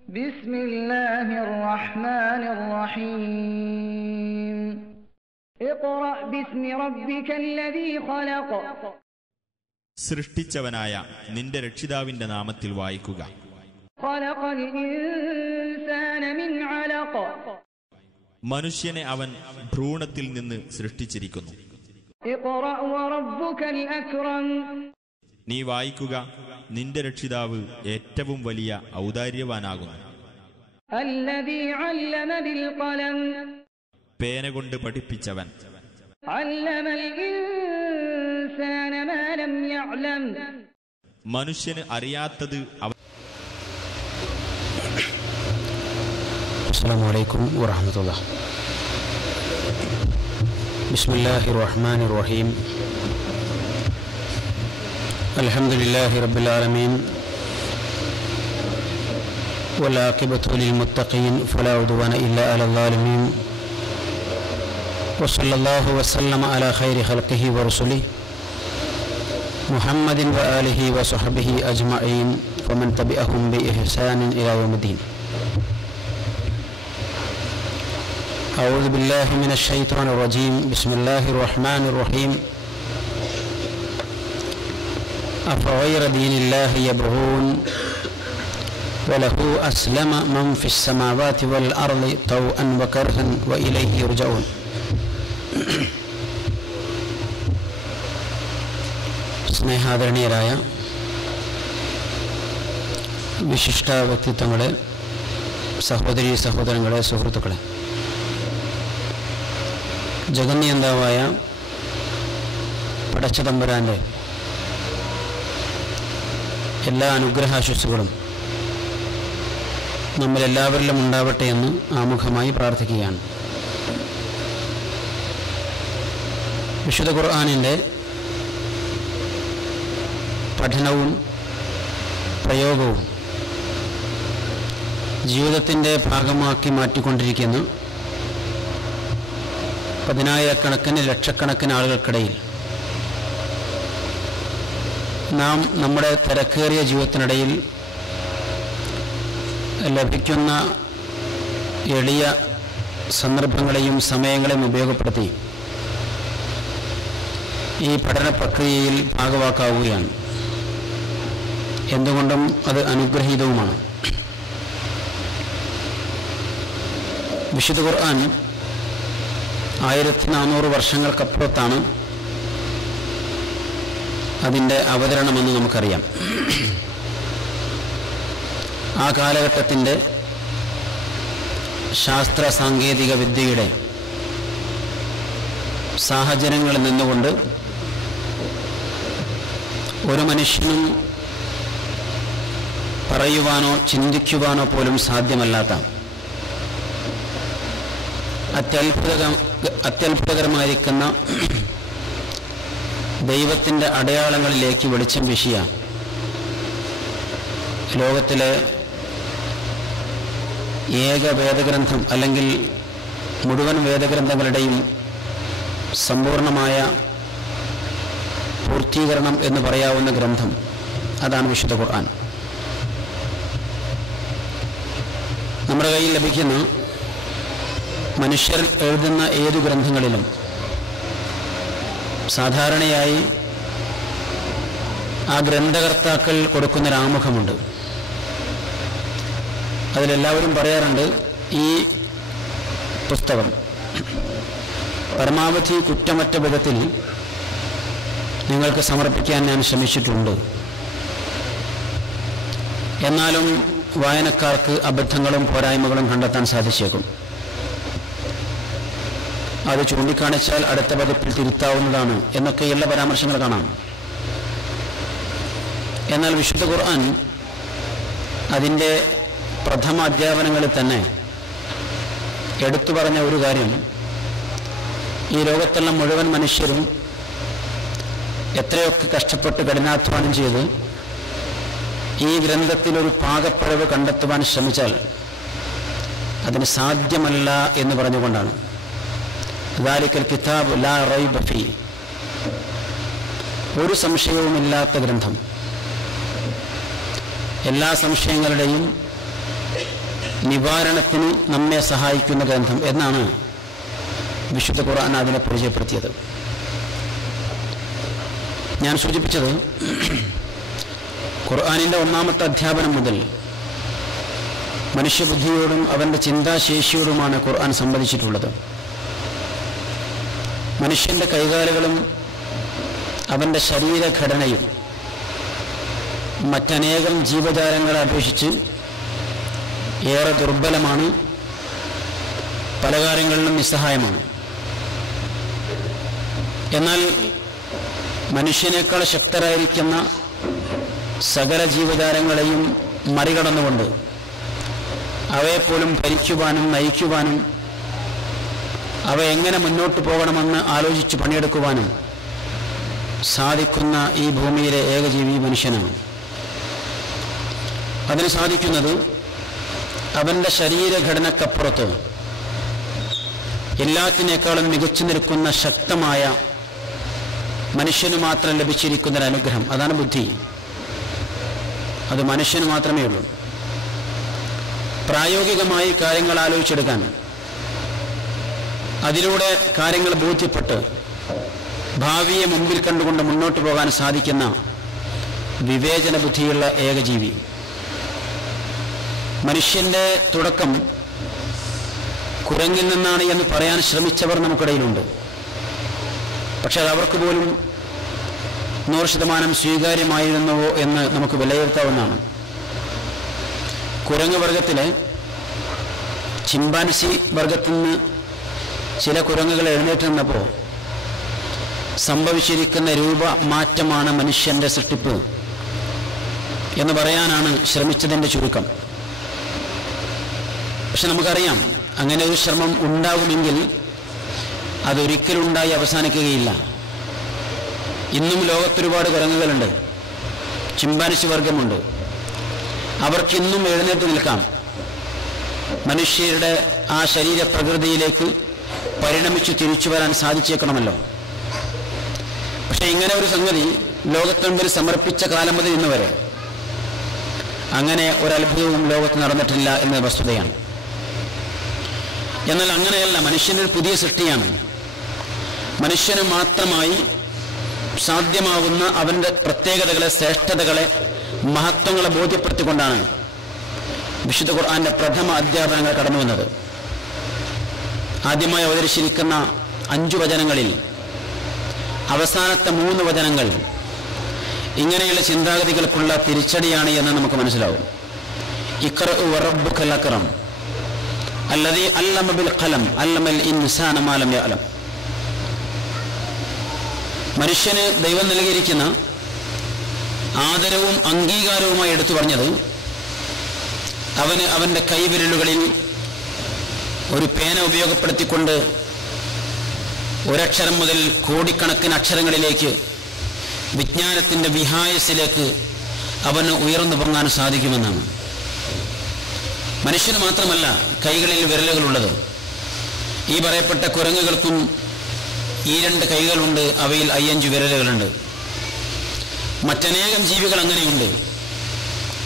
بسم الله الرحمن الرحيم اقرأ باسم ربك الذي خلق സൃഷ്ടിച്ചവനായ നിന്റെ രക്ഷിതാവിന്റെ നാമത്തിൽ വായിക്കുക. خلق الإنسان من علق മനുഷ്യനെ അവൻ ഭ്രൂണത്തിൽ നിന്ന് സൃഷ്ടിച്ചിരിക്കുന്നു. اقرأ وربك الأكرم നീ വായിക്കുക, നിന്റെ രക്ഷിതാവ് ഏറ്റവും വലിയ ഔദാര്യവാനാകുന്നു. الذي علم بالقلم പേന കൊണ്ട് പഠിപ്പിച്ചവൻ. علم الإنسان ما لم يعلم മനുഷ്യന് അറിയാത്തത് അവൻ. السلام عليكم ورحمة الله. بسم الله الرحمن الرحيم. الحمد لله رب العالمين والعاقبة للمتقين فلا عدوان إلا على الظالمين وصلى الله وسلم على خير خلقه ورسله محمد وآله وصحبه أجمعين ومن تبعهم بإحسان إلى يوم الدين. أعوذ بالله من الشيطان الرجيم. بسم الله الرحمن الرحيم. أفغير دين الله يبغون وله أسلم من في السماوات والأرض طوعا وكرها وإليه يرجعون. സ്നേഹാദരണീയരായ വിശിഷ്ട വ്യക്തിത്വങ്ങളെ, സഹോദരീ സഹോദരങ്ങളെ, സുഹൃത്തുക്കളെ, ജഗന്നിയന്താവായ പടച്ചതമ്പുരാൻ്റെ എല്ലാ അനുഗ്രഹാശിസ്സുകളും നമ്മളെല്ലാവരിലും ഉണ്ടാവട്ടെ എന്ന് ആമുഖമായി പ്രാർത്ഥിക്കുകയാണ്. വിശുദ്ധ ഖുർആനിൻ്റെ പഠനവും പ്രയോഗവും ജീവിതത്തിൻ്റെ ഭാഗമാക്കി മാറ്റിക്കൊണ്ടിരിക്കുന്ന പതിനായിരക്കണക്കിന് ലക്ഷക്കണക്കിന് ആളുകൾക്കിടയിൽ നാം നമ്മുടെ തിരക്കേറിയ ജീവിതത്തിനിടയിൽ ലഭിക്കുന്ന എളിയ സന്ദർഭങ്ങളെയും സമയങ്ങളെയും ഉപയോഗപ്പെടുത്തി ഈ പഠന പ്രക്രിയയിൽ ഭാഗവാക്കാവുകയാണ്. എന്തുകൊണ്ടും അത് അനുഗ്രഹീതവുമാണ്. വിശുദ്ധ ഖുർആൻ 1400 വർഷങ്ങൾക്കപ്പുറത്താണ് അതിൻ്റെ അവതരണമെന്ന് നമുക്കറിയാം. ആ കാലഘട്ടത്തിൻ്റെ ശാസ്ത്ര സാങ്കേതിക വിദ്യയുടെ സാഹചര്യങ്ങളിൽ നിന്നുകൊണ്ട് ഒരു മനുഷ്യനും പറയുവാനോ ചിന്തിക്കുവാനോ പോലും സാധ്യമല്ലാത്ത അത്യത്ഭുതകരമായിരിക്കുന്ന ദൈവത്തിൻ്റെ അടയാളങ്ങളിലേക്ക് വെളിച്ചം വീശിയ ലോകത്തിലെ ഏക വേദഗ്രന്ഥം, അല്ലെങ്കിൽ മുഴുവൻ വേദഗ്രന്ഥങ്ങളുടെയും സമ്പൂർണമായ പൂർത്തീകരണം എന്ന് പറയാവുന്ന ഗ്രന്ഥം, അതാണ് വിശുദ്ധ ഖുർആൻ. നമ്മുടെ കയ്യിൽ ലഭിക്കുന്ന മനുഷ്യർ എഴുതുന്ന ഏതു ഗ്രന്ഥങ്ങളിലും സാധാരണയായി ആ ഗ്രന്ഥകർത്താക്കൾ കൊടുക്കുന്നൊരാമുഖമുണ്ട്. അതിലെല്ലാവരും പറയാറുണ്ട്, ഈ പുസ്തകം പരമാവധി കുറ്റമറ്റ വിധത്തിൽ നിങ്ങൾക്ക് സമർപ്പിക്കാൻ ഞാൻ ശ്രമിച്ചിട്ടുണ്ട്. എന്നാലും വായനക്കാർക്ക് അബദ്ധങ്ങളും പോരായ്മകളും കണ്ടെത്താൻ സാധിച്ചേക്കും. അത് ചൂണ്ടിക്കാണിച്ചാൽ അടുത്ത പതിപ്പിൽ തിരുത്താവുന്നതാണ് എന്നൊക്കെയുള്ള പരാമർശങ്ങൾ കാണാം. എന്നാൽ വിശുദ്ധ ഖുർആൻ അതിൻ്റെ പ്രഥമ അധ്യാപനങ്ങളിൽ തന്നെ എടുത്തു പറഞ്ഞ ഒരു കാര്യം, ഈ ലോകത്തുള്ള മുഴുവൻ മനുഷ്യരും എത്രയൊക്കെ കഷ്ടപ്പെട്ട് കഠിനാധ്വാനം ചെയ്ത് ഈ ഗ്രന്ഥത്തിലൊരു പാകപ്പിഴവ് കണ്ടെത്തുവാൻ ശ്രമിച്ചാൽ അതിന് സാധ്യമല്ല എന്ന് പറഞ്ഞുകൊണ്ടാണ്. ദാലിക്കൽ കിതാബ് ലാ റൈബ ഫീ, ഒരു സംശയവുമില്ലാത്ത ഗ്രന്ഥം, എല്ലാ സംശയങ്ങളുടെയും നിവാരണത്തിന് നമ്മെ സഹായിക്കുന്ന ഗ്രന്ഥം എന്നാണ് വിശുദ്ധ ഖുർആൻ അതിനെ പരിചയപ്പെടുത്തിയത്. ഞാൻ സൂചിപ്പിച്ചത് ഖുർആനിൻ്റെ ഒന്നാമത്തെ അധ്യാപനം മുതൽ മനുഷ്യബുദ്ധിയോടും അവൻ്റെ ചിന്താശേഷിയോടുമാണ് ഖുർആൻ സംവദിച്ചിട്ടുള്ളത്. മനുഷ്യൻ്റെ കൈകാലുകളും അവൻ്റെ ശരീരഘടനയും മറ്റനേകം ജീവജാലങ്ങളെ അപേക്ഷിച്ച് ഏറെ ദുർബലമാണ്, പല കാര്യങ്ങളിലും നിസ്സഹായമാണ്. എന്നാൽ മനുഷ്യനേക്കാൾ ശക്തരായിരിക്കുന്ന സകല ജീവജാലങ്ങളെയും മറികടന്നുകൊണ്ട് അവയെപ്പോലും ഭരിക്കുവാനും നയിക്കുവാനും അവ എങ്ങനെ മുന്നോട്ട് പോകണമെന്ന് ആലോചിച്ച് പണിയെടുക്കുവാനും സാധിക്കുന്ന ഈ ഭൂമിയിലെ ഏകജീവി മനുഷ്യനാണ്. അതിന് സാധിക്കുന്നത് അവൻ്റെ ശരീരഘടനക്കപ്പുറത്ത് എല്ലാത്തിനേക്കാളും മികച്ചു നിൽക്കുന്ന ശക്തമായ മനുഷ്യന് മാത്രം ലഭിച്ചിരിക്കുന്നൊരു അനുഗ്രഹം, അതാണ് ബുദ്ധി. അത് മനുഷ്യന് മാത്രമേ ഉള്ളൂ. പ്രായോഗികമായി കാര്യങ്ങൾ ആലോചിച്ചെടുക്കാൻ, അതിലൂടെ കാര്യങ്ങൾ ബോധ്യപ്പെട്ട് ഭാവിയെ മുമ്പിൽ കണ്ടുകൊണ്ട് മുന്നോട്ട് പോകാൻ സാധിക്കുന്ന വിവേചന ബുദ്ധിയുള്ള ഏകജീവി. മനുഷ്യൻ്റെ തുടക്കം കുരങ്ങിൽ നിന്നാണ് എന്ന് പറയാൻ ശ്രമിച്ചവർ നമുക്കിടയിലുണ്ട്. പക്ഷെ അത് അവർക്ക് പോലും 100% സ്വീകാര്യമായിരുന്നുവോ എന്ന് നമുക്ക് വിലയിരുത്താവുന്നതാണ്. കുരങ്ങ് വർഗത്തിലെ ചിമ്പാൻസി വർഗത്തിൽ നിന്ന് ചില കുരങ്ങുകൾ എഴുന്നേറ്റ് നിന്നപ്പോൾ സംഭവിച്ചിരിക്കുന്ന രൂപമാറ്റമാണ് മനുഷ്യൻ്റെ സൃഷ്ടിപ്പ് എന്ന് പറയാനാണ് ശ്രമിച്ചതിൻ്റെ ചുരുക്കം. പക്ഷെ നമുക്കറിയാം, അങ്ങനെ ഒരു ശ്രമം ഉണ്ടാകുമെങ്കിൽ അതൊരിക്കലുണ്ടായി അവസാനിക്കുകയില്ല. ഇന്നും ലോകത്തൊരുപാട് കുരങ്ങുകളുണ്ട്, ചിമ്പാൻസി വർഗമുണ്ട്. അവർക്കിന്നും എഴുന്നേറ്റ് നിൽക്കാം. മനുഷ്യരുടെ ആ ശരീരപ്രകൃതിയിലേക്ക് പരിണമിച്ചു തിരിച്ചു വരാൻ സാധിച്ചേക്കണമല്ലോ. പക്ഷെ ഇങ്ങനെ ഒരു സംഗതി ലോകത്തിന് മുമ്പിൽ സമർപ്പിച്ച കാലം മുതൽ ഇന്ന് വരെ അങ്ങനെ ഒരത്ഭുതവും ലോകത്ത് നടന്നിട്ടില്ല എന്ന വസ്തുതയാണ്. എന്നാൽ അങ്ങനെയല്ല, മനുഷ്യനൊരു പുതിയ സൃഷ്ടിയാണ്. മനുഷ്യന് മാത്രമായി സാധ്യമാകുന്ന അവൻ്റെ പ്രത്യേകതകളെ, ശ്രേഷ്ഠതകളെ, മഹത്വങ്ങളെ ബോധ്യപ്പെടുത്തിക്കൊണ്ടാണ് വിശുദ്ധ ഖുർആന്റെ പ്രഥമ അധ്യാപനങ്ങൾ കടന്നു വന്നത്. ആദ്യമായി അവതരിച്ചിരിക്കുന്ന 5 വചനങ്ങളിൽ അവസാനത്തെ 3 വചനങ്ങൾ ഇങ്ങനെയുള്ള ചിന്താഗതികൾക്കുള്ള തിരിച്ചടിയാണ് എന്ന് നമുക്ക് മനസ്സിലാവും. ഇഖ്റഉ വറബ്ബുക്കൽ അക്റം അല്ലദീ അല്ലമ ബിൽ ഖലം അല്ലമൽ ഇൻസാന മാ ലം യഅലം. മനുഷ്യന് ദൈവം നൽകിയിരിക്കുന്ന ആദരവും അംഗീകാരവുമായി എടുത്തു പറഞ്ഞത് അവന് അവൻ്റെ കൈവിരലുകളിൽ ഒരു പേന ഉപയോഗപ്പെടുത്തിക്കൊണ്ട് ഒരക്ഷരം മുതൽ കോടിക്കണക്കിന് അക്ഷരങ്ങളിലേക്ക് വിജ്ഞാനത്തിൻ്റെ വിഹായസിലേക്ക് അവന് ഉയർന്നു പൊങ്ങാൻ സാധിക്കുമെന്നാണ്. മനുഷ്യന് മാത്രമല്ല കൈകളിൽ വിരലുകളുള്ളത്. ഈ പറയപ്പെട്ട കുരങ്ങുകൾക്കും ഈ 2 കൈകളുണ്ട്, അവയിൽ 5 വിരലുകളുണ്ട്. മറ്റനേകം ജീവികൾ അങ്ങനെയുണ്ട്.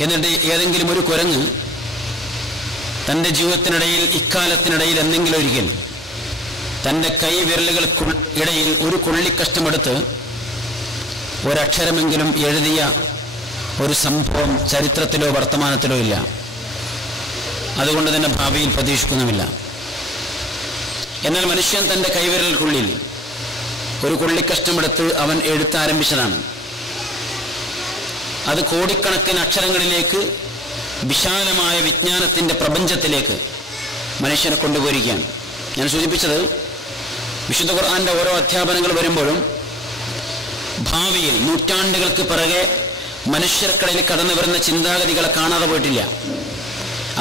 എന്നിട്ട് ഏതെങ്കിലും ഒരു കുരങ്ങ് തൻ്റെ ജീവിതത്തിനിടയിൽ, ഇക്കാലത്തിനിടയിൽ എന്തെങ്കിലും ഒരിക്കൽ തൻ്റെ കൈ വിരലുകൾക്കിടയിൽ ഒരു കൊള്ളിക്കഷ്ടമെടുത്ത് ഒരക്ഷരമെങ്കിലും എഴുതിയ ഒരു സംഭവം ചരിത്രത്തിലോ വർത്തമാനത്തിലോ ഇല്ല. അതുകൊണ്ട് തന്നെ ഭാവിയിൽ പ്രതീക്ഷിക്കുന്നുമില്ല. എന്നാൽ മനുഷ്യൻ തൻ്റെ കൈവിരലുകൾക്കുള്ളിൽ ഒരു കൊള്ളിക്കഷ്ടമെടുത്ത് അവൻ എഴുത്താരംഭിച്ചതാണ്. അത് കോടിക്കണക്കിന് അക്ഷരങ്ങളിലേക്ക്, വിശാലമായ വിജ്ഞാനത്തിൻ്റെ പ്രപഞ്ചത്തിലേക്ക് മനുഷ്യനെ കൊണ്ടുപോയിരിക്കുകയാണ്. ഞാൻ സൂചിപ്പിച്ചത്, വിശുദ്ധ ഖുർആന്റെ ഓരോ അധ്യാപനങ്ങൾ വരുമ്പോഴും ഭാവിയിൽ നൂറ്റാണ്ടുകൾക്ക് പിറകെ മനുഷ്യർക്കിടയിൽ കടന്നു വരുന്ന ചിന്താഗതികളെ കാണാതെ പോയിട്ടില്ല.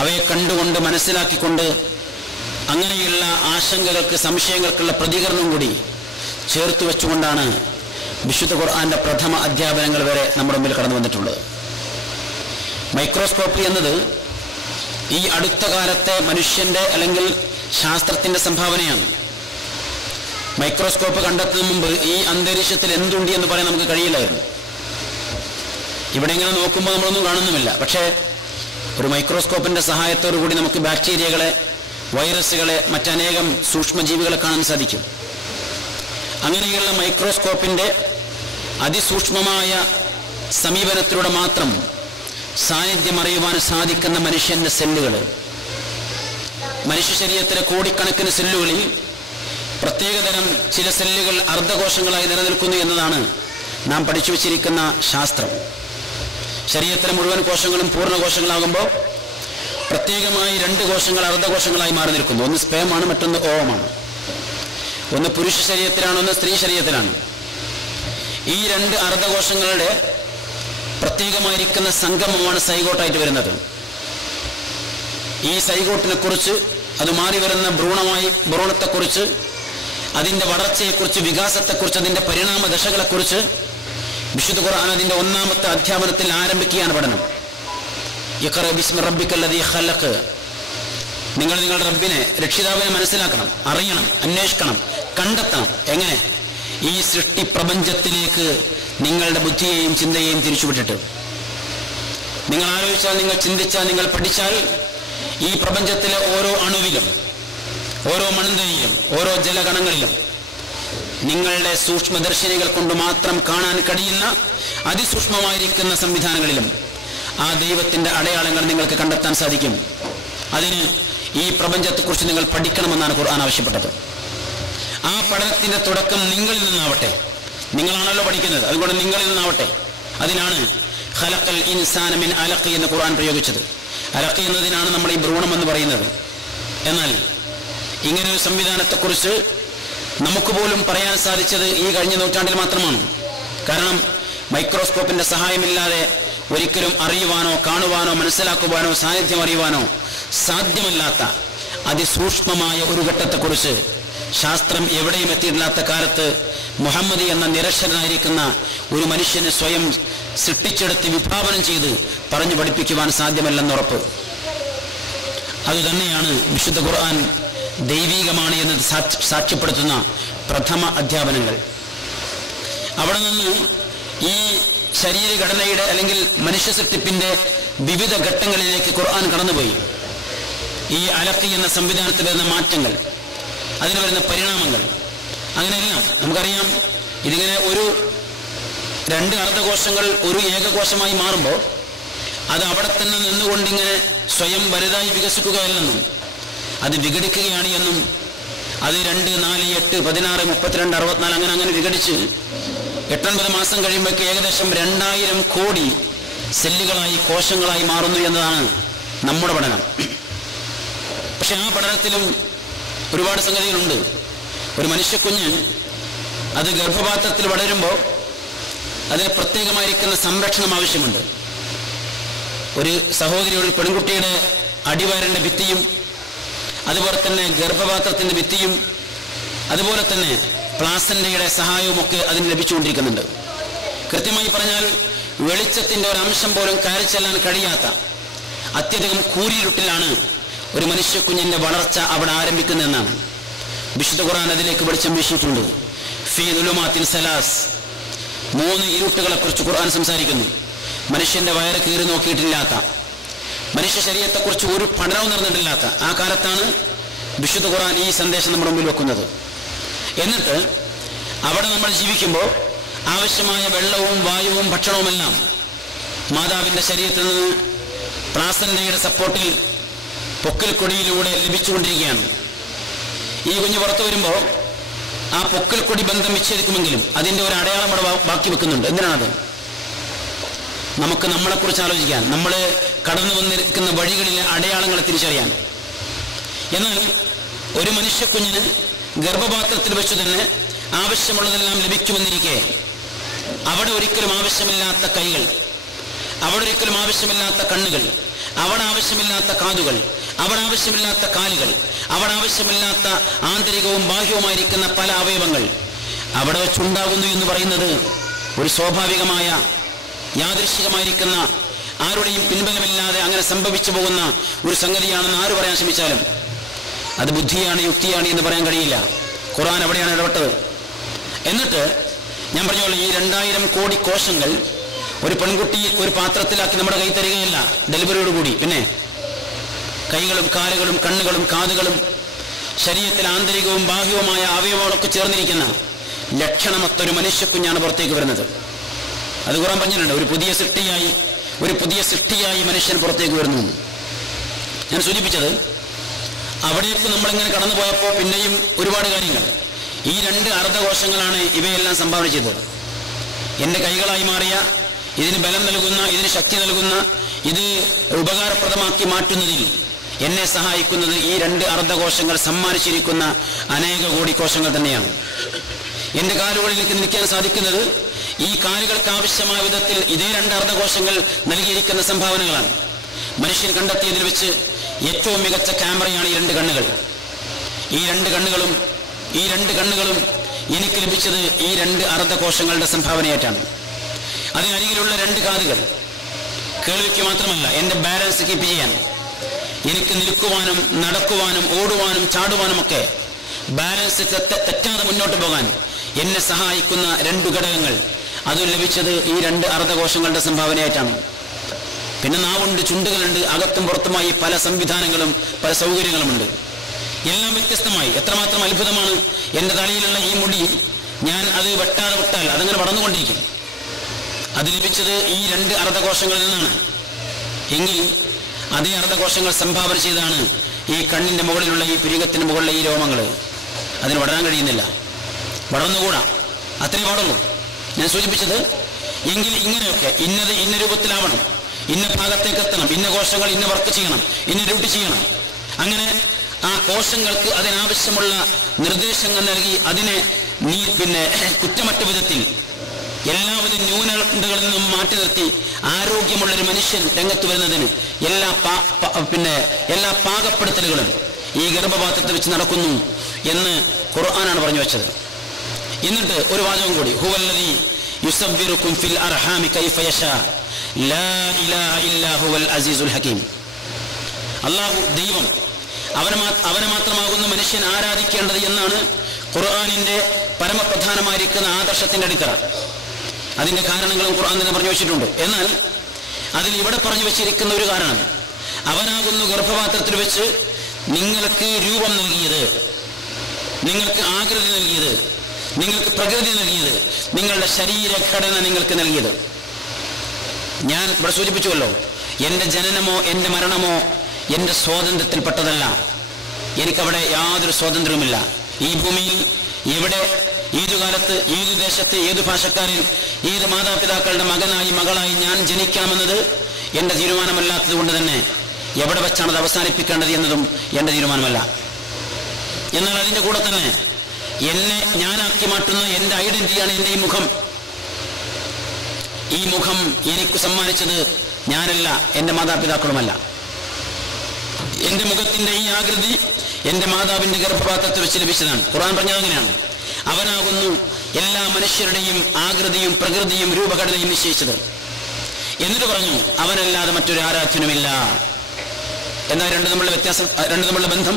അവയെ കണ്ടുകൊണ്ട്, മനസ്സിലാക്കിക്കൊണ്ട്, അങ്ങനെയുള്ള ആശങ്കകൾക്ക്, സംശയങ്ങൾക്കുള്ള പ്രതികരണം കൂടി ചേർത്ത് വെച്ചുകൊണ്ടാണ് വിശുദ്ധ ഖുർആന്റെ പ്രഥമ അധ്യാപനങ്ങൾ വരെ നമ്മുടെ മുമ്പിൽ കടന്നു വന്നിട്ടുള്ളത്. മൈക്രോസ്കോപ്പി എന്നത് ഈ അടുത്ത കാലത്തെ മനുഷ്യന്റെ അല്ലെങ്കിൽ ശാസ്ത്രത്തിന്റെ സംഭാവനയാണ്. മൈക്രോസ്കോപ്പ് കണ്ടെത്തുന്നതിന് മുമ്പ് ഈ അന്തരീക്ഷത്തിൽ എന്തുണ്ട് എന്ന് പറയാൻ നമുക്ക് കഴിയില്ലായിരുന്നു. ഇവിടെ ഇങ്ങനെ നോക്കുമ്പോൾ നമ്മളൊന്നും കാണുന്നുമില്ല. പക്ഷേ ഒരു മൈക്രോസ്കോപ്പിന്റെ സഹായത്തോടു കൂടി നമുക്ക് ബാക്ടീരിയകളെ, വൈറസുകളെ, മറ്റനേകം സൂക്ഷ്മജീവികളെ കാണാൻ സാധിക്കും. അങ്ങനെയുള്ള മൈക്രോസ്കോപ്പിന്റെ അതിസൂക്ഷ്മമായ സമീപനത്തിലൂടെ മാത്രം സാന്നിധ്യം അറിയുവാൻ സാധിക്കുന്ന മനുഷ്യന്റെ സെല്ലുകൾ, മനുഷ്യ ശരീരത്തിലെ കോടിക്കണക്കിന് സെല്ലുകളിൽ പ്രത്യേകതരം ചില സെല്ലുകൾ അർദ്ധകോശങ്ങളായി നിലനിൽക്കുന്നു എന്നതാണ് നാം പഠിച്ചു വച്ചിരിക്കുന്ന ശാസ്ത്രം. ശരീരത്തിലെ മുഴുവൻ കോശങ്ങളും പൂർണ്ണകോശങ്ങളാകുമ്പോൾ പ്രത്യേകമായി 2 കോശങ്ങൾ അർദ്ധകോശങ്ങളായി മാറി നിൽക്കുന്നു. ഒന്ന് സ്പേമാണ്, മറ്റൊന്ന് ഓവമാണ്. ഒന്ന് പുരുഷ ശരീരത്തിലാണ്, ഒന്ന് സ്ത്രീ ശരീരത്തിലാണ്. ഈ 2 അർദ്ധകോശങ്ങളുടെ പ്രത്യേകമായിരിക്കുന്ന സംഗമമാണ് സൈഗോട്ടായിട്ട് വരുന്നത്. ഈ സൈഗോട്ടിനെ കുറിച്ച്, അത് മാറി വരുന്ന ഭ്രൂണത്തെക്കുറിച്ച്, അതിന്റെ വളർച്ചയെക്കുറിച്ച്, വികാസത്തെക്കുറിച്ച്, അതിന്റെ പരിണാമ ദശകളെക്കുറിച്ച് വിശുദ്ധ ഖുർആൻ അതിന്റെ 1-ാമത്തെ അധ്യാപനത്തിൽ ആരംഭിക്കുകയാണ് പഠനം. ഇഖ്റ ബിസ്മി റബ്ബിക്കല്ലദീ ഖലഖ്. നിങ്ങൾ നിങ്ങളുടെ റബ്ബിനെ, രക്ഷിതാവിനെ മനസ്സിലാക്കണം, അറിയണം, അന്വേഷിക്കണം, കണ്ടെത്തണം. എങ്ങനെ? ഈ സൃഷ്ടി പ്രപഞ്ചത്തിലേക്ക് നിങ്ങളുടെ ബുദ്ധിയെയും ചിന്തയെയും തിരിച്ചുവിട്ടിട്ട്. നിങ്ങൾ ആലോചിച്ചാൽ, നിങ്ങൾ ചിന്തിച്ചാൽ, നിങ്ങൾ പഠിച്ചാൽ ഈ പ്രപഞ്ചത്തിലെ ഓരോ അണുവിലും, ഓരോ മണ്ണിലും, ഓരോ ജലഗണങ്ങളിലും നിങ്ങളുടെ സൂക്ഷ്മദർശിനികൾ കൊണ്ട് മാത്രം കാണാൻ കഴിയുന്ന അതിസൂക്ഷ്മമായിരിക്കുന്ന സംവിധാനങ്ങളിലും ആ ദൈവത്തിന്റെ അടയാളങ്ങൾ നിങ്ങൾക്ക് കണ്ടെത്താൻ സാധിക്കും. അതിന് ഈ പ്രപഞ്ചത്തെക്കുറിച്ച് നിങ്ങൾ പഠിക്കണമെന്നാണ് ഖുർആൻ ആവശ്യപ്പെട്ടത്. ആ പഠനത്തിന്റെ തുടക്കം നിങ്ങളിൽ നിന്നാവട്ടെ. നിങ്ങളാണല്ലോ പഠിക്കുന്നത്, അതുകൊണ്ട് നിങ്ങളിൽ നിന്നാവട്ടെ. അതിനാണ് ഖലഖൽ ഇൻസാന മിൻ അലഖ് എന്ന് ഖുർആൻ പ്രയോഗിച്ചത്. അലഖ് എന്നതിനാണ് നമ്മൾ ഈ ഭ്രൂണം എന്ന് പറയുന്നത്. എന്നാൽ ഇങ്ങനൊരു സംവിധാനത്തെക്കുറിച്ച് നമുക്ക് പോലും പറയാൻ സാധിച്ചത് ഈ കഴിഞ്ഞ നൂറ്റാണ്ടിൽ മാത്രമാണ്. കാരണം മൈക്രോസ്കോപ്പിന്റെ സഹായമില്ലാതെ ഒരിക്കലും അറിയുവാനോ, കാണുവാനോ, മനസ്സിലാക്കുവാനോ, സാന്നിധ്യം അറിയുവാനോ സാധ്യമല്ലാത്ത അതിസൂക്ഷ്മമായ ഒരു ഘട്ടത്തെക്കുറിച്ച് ശാസ്ത്രം എവിടെയും എത്തിയിട്ടില്ലാത്ത കാലത്ത് മുഹമ്മദി എന്ന നിരക്ഷരനായിരിക്കുന്ന ഒരു മനുഷ്യനെ സ്വയം സൃഷ്ടിച്ചെടുത്ത് വിഭാവനം ചെയ്ത് പറഞ്ഞു പഠിപ്പിക്കുവാൻ സാധ്യമല്ലെന്നുറപ്പ്. അതുതന്നെയാണ് വിശുദ്ധ ഖുർആൻ ദൈവീകമാണ് എന്ന് സാക്ഷ്യപ്പെടുത്തുന്ന പ്രഥമ അധ്യാപനങ്ങൾ. അവിടെ നിന്ന് ഈ ശരീരഘടനയുടെ അല്ലെങ്കിൽ മനുഷ്യ സൃഷ്ടിപ്പിന്റെ വിവിധ ഘട്ടങ്ങളിലേക്ക് ഖുർആൻ കടന്നുപോയി. ഈ അലഖ് എന്ന സംവിധാനത്തിൽ വരുന്ന മാറ്റങ്ങൾ, അതിന് വരുന്ന പരിണാമങ്ങൾ, അങ്ങനെയെല്ലാം നമുക്കറിയാം. ഇതിങ്ങനെ ഒരു 2 അർദ്ധകോശങ്ങൾ ഒരു ഏകകോശമായി മാറുമ്പോൾ അത് അവിടെ തന്നെ നിന്നുകൊണ്ടിങ്ങനെ സ്വയം വലുതായി വികസിക്കുകയല്ലെന്നും അത് വിഘടിക്കുകയാണ് എന്നും, അത് 2, 4, 8, 16, 32, 64 അങ്ങനെ വിഘടിച്ച് 8-9 മാസം കഴിയുമ്പോഴേക്ക് ഏകദേശം 2000 കോടി സെല്ലുകളായി, കോശങ്ങളായി മാറുന്നു എന്നതാണ് നമ്മുടെ പഠനം. പക്ഷെ ആ പഠനത്തിലും ഒരുപാട് സംഗതികളുണ്ട്. ഒരു മനുഷ്യക്കുഞ്ഞ് അത് ഗർഭപാത്രത്തിൽ വളരുമ്പോൾ അതിന് പ്രത്യേകമായിരിക്കുന്ന സംരക്ഷണം ആവശ്യമുണ്ട്. ഒരു സഹോദരി, ഒരു പെൺകുട്ടിയുടെ അടിവയറിന്റെ ഭിത്തിയും അതുപോലെ തന്നെ ഗർഭപാത്രത്തിന്റെ ഭിത്തിയും അതുപോലെ തന്നെ പ്ലാസന്റയുടെ സഹായവും ഒക്കെ അതിന് ലഭിച്ചുകൊണ്ടിരിക്കുന്നുണ്ട്. കൃത്യമായി പറഞ്ഞാൽ വെളിച്ചത്തിന്റെ ഒരു അംശം പോലും കയറി ചെല്ലാൻ കഴിയാത്ത അത്യധികം കൂരിരുട്ടിലാണ് ഒരു മനുഷ്യക്കുഞ്ഞിന്റെ വളർച്ച അവിടെ ആരംഭിക്കുന്നതെന്നാണ് വിശുദ്ധ ഖുർആൻ അതിലേക്ക് വെളിച്ചം വീശിയിട്ടുണ്ട്. ഫീ ദുലുമാത്തിൻ സലാസ്, 3 ഇരുട്ടുകളെ കുറിച്ച് ഖുർആൻ സംസാരിക്കുന്നു. മനുഷ്യന്റെ വയറ് കീറി നോക്കിയിട്ടില്ലാത്ത, മനുഷ്യ ശരീരത്തെക്കുറിച്ച് ഒരു പഠനവും നടന്നിട്ടില്ലാത്ത ആ കാലത്താണ് വിശുദ്ധ ഖുർആൻ ഈ സന്ദേശം നമ്മുടെ മുമ്പിൽ വെക്കുന്നത്. എന്നിട്ട് അവിടെ നമ്മൾ ജീവിക്കുമ്പോൾ ആവശ്യമായ വെള്ളവും വായുവും ഭക്ഷണവുമെല്ലാം മാതാവിന്റെ ശരീരത്തിൽ നിന്ന് പ്ലാസന്റയുടെ സപ്പോർട്ടിൽ പൊക്കിൽ കൊടിയിലൂടെ ലഭിച്ചുകൊണ്ടിരിക്കുകയാണ്. ഈ കുഞ്ഞ് പുറത്തു വരുമ്പോൾ ആ പൊക്കിൽ കൊടി ബന്ധം വിച്ഛേദിക്കുമെങ്കിലും അതിന്റെ ഒരു അടയാളം അവിടെ ബാക്കി വെക്കുന്നുണ്ട്. എന്തിനാണത്? നമുക്ക് നമ്മളെക്കുറിച്ച് ആലോചിക്കാൻ, നമ്മൾ കടന്നു വന്നിരിക്കുന്ന വഴികളിലെ അടയാളങ്ങളെ തിരിച്ചറിയാൻ. എന്നാൽ ഒരു മനുഷ്യക്കുഞ്ഞിന് ഗർഭപാത്രത്തിൽ വെച്ച് തന്നെ ആവശ്യമുള്ളതെല്ലാം ലഭിക്കുമെന്നിരിക്കെ അവിടെ ഒരിക്കലും ആവശ്യമില്ലാത്ത കൈകൾ, അവിടെ ഒരിക്കലും ആവശ്യമില്ലാത്ത കണ്ണുകൾ, അവിടെ ആവശ്യമില്ലാത്ത കാതുകൾ, അവിടെ ആവശ്യമില്ലാത്ത കാലുകൾ, അവിടെ ആവശ്യമില്ലാത്ത ആന്തരികവും ബാഹ്യവുമായിരിക്കുന്ന പല അവയവങ്ങൾ അവിടെ വെച്ചുണ്ടാകുന്നു എന്ന് പറയുന്നത് ഒരു സ്വാഭാവികമായ യാദൃശ്ചികമായിരിക്കുന്ന ആരുടെയും പിൻബലമില്ലാതെ അങ്ങനെ സംഭവിച്ചു പോകുന്ന ഒരു സംഗതിയാണെന്ന് ആര് പറയാൻ ശ്രമിച്ചാലും അത് ബുദ്ധിയാണ്, യുക്തിയാണ് എന്ന് പറയാൻ കഴിയില്ല. ഖുർആൻ അവിടെയാണ് ഇടപെട്ടത്. എന്നിട്ട് ഞാൻ പറഞ്ഞോളൂ, ഈ 2000 കോടി കോശങ്ങൾ ഒരു പെൺകുട്ടി ഒരു പാത്രത്തിലാക്കി നമ്മുടെ കൈ തരികയല്ല ഡെലിവറിയോടുകൂടി. പിന്നെ കൈകളും കാലുകളും കണ്ണുകളും കാതുകളും ശരീരത്തിൽ ആന്തരികവും ബാഹ്യവുമായ അവയവങ്ങളൊക്കെ ചേർന്നിരിക്കുന്ന ലക്ഷണമൊത്തൊരു മനുഷ്യക്കുഞ്ഞാണ് പുറത്തേക്ക് വരുന്നത്. അത് ഖുർആൻ പറഞ്ഞിട്ടുണ്ട്. ഒരു പുതിയ സൃഷ്ടിയായി മനുഷ്യൻ പുറത്തേക്ക് വരുന്നു. ഞാൻ സൂചിപ്പിച്ചത് അവിടേക്ക് നമ്മളിങ്ങനെ കടന്നു പോയപ്പോൾ പിന്നെയും ഒരുപാട് കാര്യങ്ങൾ. ഈ 2 അർദ്ധകോശങ്ങളാണ് ഇവയെല്ലാം സംഭാവന ചെയ്തത്. എൻ്റെ കൈകളായി മാറിയ, ഇതിന് ബലം നൽകുന്ന, ഇതിന് ശക്തി നൽകുന്ന, ഇത് ഉപകാരപ്രദമാക്കി മാറ്റുന്നതിൽ എന്നെ സഹായിക്കുന്നത് ഈ 2 അർദ്ധകോശങ്ങൾ സമ്മാനിച്ചിരിക്കുന്ന അനേക കോടി കോശങ്ങൾ തന്നെയാണ്. എൻ്റെ കാലുകളിൽ എനിക്ക് നിൽക്കാൻ സാധിക്കുന്നത് ഈ കാലുകൾക്ക് ആവശ്യമായ വിധത്തിൽ ഇതേ 2 അർദ്ധകോശങ്ങൾ നൽകിയിരിക്കുന്ന സംഭാവനകളാണ്. മനുഷ്യൻ കണ്ടെത്തിയതിൽ വെച്ച് ഏറ്റവും മികച്ച ക്യാമറയാണ് ഈ 2 കണ്ണുകൾ. ഈ രണ്ട് കണ്ണുകളും എനിക്ക് ലഭിച്ചത് ഈ 2 അർദ്ധകോശങ്ങളുടെ സംഭാവനയായിട്ടാണ്. അതിനരികിലുള്ള 2 കാതുകൾ കേൾവിക്ക് മാത്രമല്ല, എൻ്റെ ബാലൻസ് കീപ്പ് ചെയ്യാൻ, എനിക്ക് നിൽക്കുവാനും നടക്കുവാനും ഓടുവാനും ചാടുവാനും ഒക്കെ ബാലൻസ് തെറ്റാതെ മുന്നോട്ട് പോകാൻ എന്നെ സഹായിക്കുന്ന 2 ഘടകങ്ങൾ. അത് ലഭിച്ചത് ഈ 2 അർദ്ധകോശങ്ങളുടെ സംഭാവനയായിട്ടാണ്. പിന്നെ നാവുണ്ട്, ചുണ്ടുകളുണ്ട്, അകത്തും പുറത്തുമായി പല സംവിധാനങ്ങളും പല സൗകര്യങ്ങളുമുണ്ട്. എല്ലാം വ്യത്യസ്തമായി. എത്രമാത്രം അത്ഭുതമാണ്! എൻ്റെ തലയിലുള്ള ഈ മുടി ഞാൻ അത് വെട്ടാതെ വിട്ടാൽ അതങ്ങനെ വളർന്നുകൊണ്ടിരിക്കും. അത് ലഭിച്ചത് ഈ 2 അർദ്ധകോശങ്ങളിൽ നിന്നാണ്. എങ്കിൽ അതേ അർദ്ധകോശങ്ങൾ സംഭാവന ചെയ്താണ് ഈ കണ്ണിൻ്റെ മുകളിലുള്ള ഈ പുരികത്തിന് മുകളിലെ ഈ രോമങ്ങൾ. അതിന് വളരാൻ കഴിയുന്നില്ല, വളർന്നുകൂടാ, അത്രേ പാടുള്ളൂ. ഞാൻ സൂചിപ്പിച്ചത് എങ്കിൽ ഇങ്ങനെയൊക്കെ ഇന്ന രൂപത്തിലാവണം, ഇന്ന ഭാഗത്തേക്ക് എത്തണം, ഇന്ന കോശങ്ങൾ ഇന്ന വർക്ക് ചെയ്യണം, ഇന്ന ഡ്യൂട്ടി ചെയ്യണം. അങ്ങനെ ആ കോശങ്ങൾക്ക് അതിനാവശ്യമുള്ള നിർദ്ദേശങ്ങൾ നൽകി അതിനെ കുറ്റമറ്റ വിധത്തിൽ എല്ലാവിധ ന്യൂനതകളിൽ നിന്നും മാറ്റി നിർത്തി ആരോഗ്യമുള്ളൊരു മനുഷ്യൻ രംഗത്ത് വരുന്നതിന് എല്ലാ പാകപ്പെടുത്തലുകളും ഈ ഗർഭപാത്രത്തിൽ വെച്ച് നടക്കുന്നു എന്ന് ഖുർആനാണ് പറഞ്ഞു വെച്ചത്. എന്നിട്ട് ഒരു വാചകം കൂടി, ഹുവല്ലദീ യുസവ്വിറുക്കും ഫിൽ അർഹാമി കൈഫ യശാ ലാ ഇലാഹ ഇല്ലാ ഹുവൽ അസീസുൽ ഹകീം. അല്ലാഹു ദൈവം, അവനെ മാത്രമാകുന്നു മനുഷ്യൻ ആരാധിക്കേണ്ടത് എന്നാണ് ഖുർആനിന്റെ പരമപ്രധാനമായിരിക്കുന്ന ആദർശത്തിന്റെ അടിത്തറ. അതിന്റെ കാരണങ്ങളും ഖുർആൻ തന്നെ പറഞ്ഞു വെച്ചിട്ടുണ്ട്. എന്നാൽ അതിൽ ഇവിടെ പറഞ്ഞു വെച്ചിരിക്കുന്ന ഒരു കാരണം, അവനാകുന്നു ഗർഭപാത്രത്തിൽ വെച്ച് നിങ്ങൾക്ക് രൂപം നൽകിയത്, നിങ്ങൾക്ക് ആകൃതി നൽകിയത്, നിങ്ങൾക്ക് പ്രകൃതി നൽകിയത്, നിങ്ങളുടെ ശരീരഘടന നിങ്ങൾക്ക് നൽകിയത്. ഞാൻ ഇവിടെ സൂചിപ്പിച്ചുവല്ലോ, എൻ്റെ ജനനമോ എൻ്റെ മരണമോ എൻ്റെ സ്വാതന്ത്ര്യത്തിൽപ്പെട്ടതല്ല. എനിക്കവിടെ യാതൊരു സ്വാതന്ത്ര്യവുമില്ല. ഈ ഭൂമിയിൽ എവിടെ, ഏതു കാലത്ത്, ഏതു ദേശത്ത്, ഏതു ഭാഷക്കാരിൽ, ഏത് മാതാപിതാക്കളുടെ മകനായി മകളായി ഞാൻ ജനിക്കണമെന്നത് എൻ്റെ തീരുമാനമല്ലാത്തത് കൊണ്ട് തന്നെ എവിടെ വെച്ചാണത് അവസാനിപ്പിക്കേണ്ടത് എന്നതും എൻ്റെ തീരുമാനമല്ല. എന്നാൽ അതിൻ്റെ കൂടെ തന്നെ എന്നെ ഞാനാക്കി മാറ്റുന്ന എൻ്റെ ഐഡന്റിറ്റിയാണ് എൻ്റെ ഈ മുഖം. ഈ മുഖം എനിക്ക് സമ്മാനിച്ചത് ഞാനല്ല, എൻ്റെ മാതാപിതാക്കളുമല്ല. എൻ്റെ മുഖത്തിന്റെ ഈ ആകൃതി എൻ്റെ മാതാവിന്റെ ഗർഭപാത്രത്തിൽ വെച്ച് ലഭിച്ചതാണ്. ഖുർആൻ പറഞ്ഞത് അങ്ങനെയാണ്. അവനാകുന്നു എല്ലാ മനുഷ്യരുടെയും ആകൃതിയും പ്രകൃതിയും രൂപഘടനയും നിശ്ചയിച്ചത്. എന്നിട്ട് പറഞ്ഞു, അവനല്ലാതെ മറ്റൊരു ആരാധ്യനുമില്ല. എന്നാൽ രണ്ടു തമ്മിലുള്ള ബന്ധം,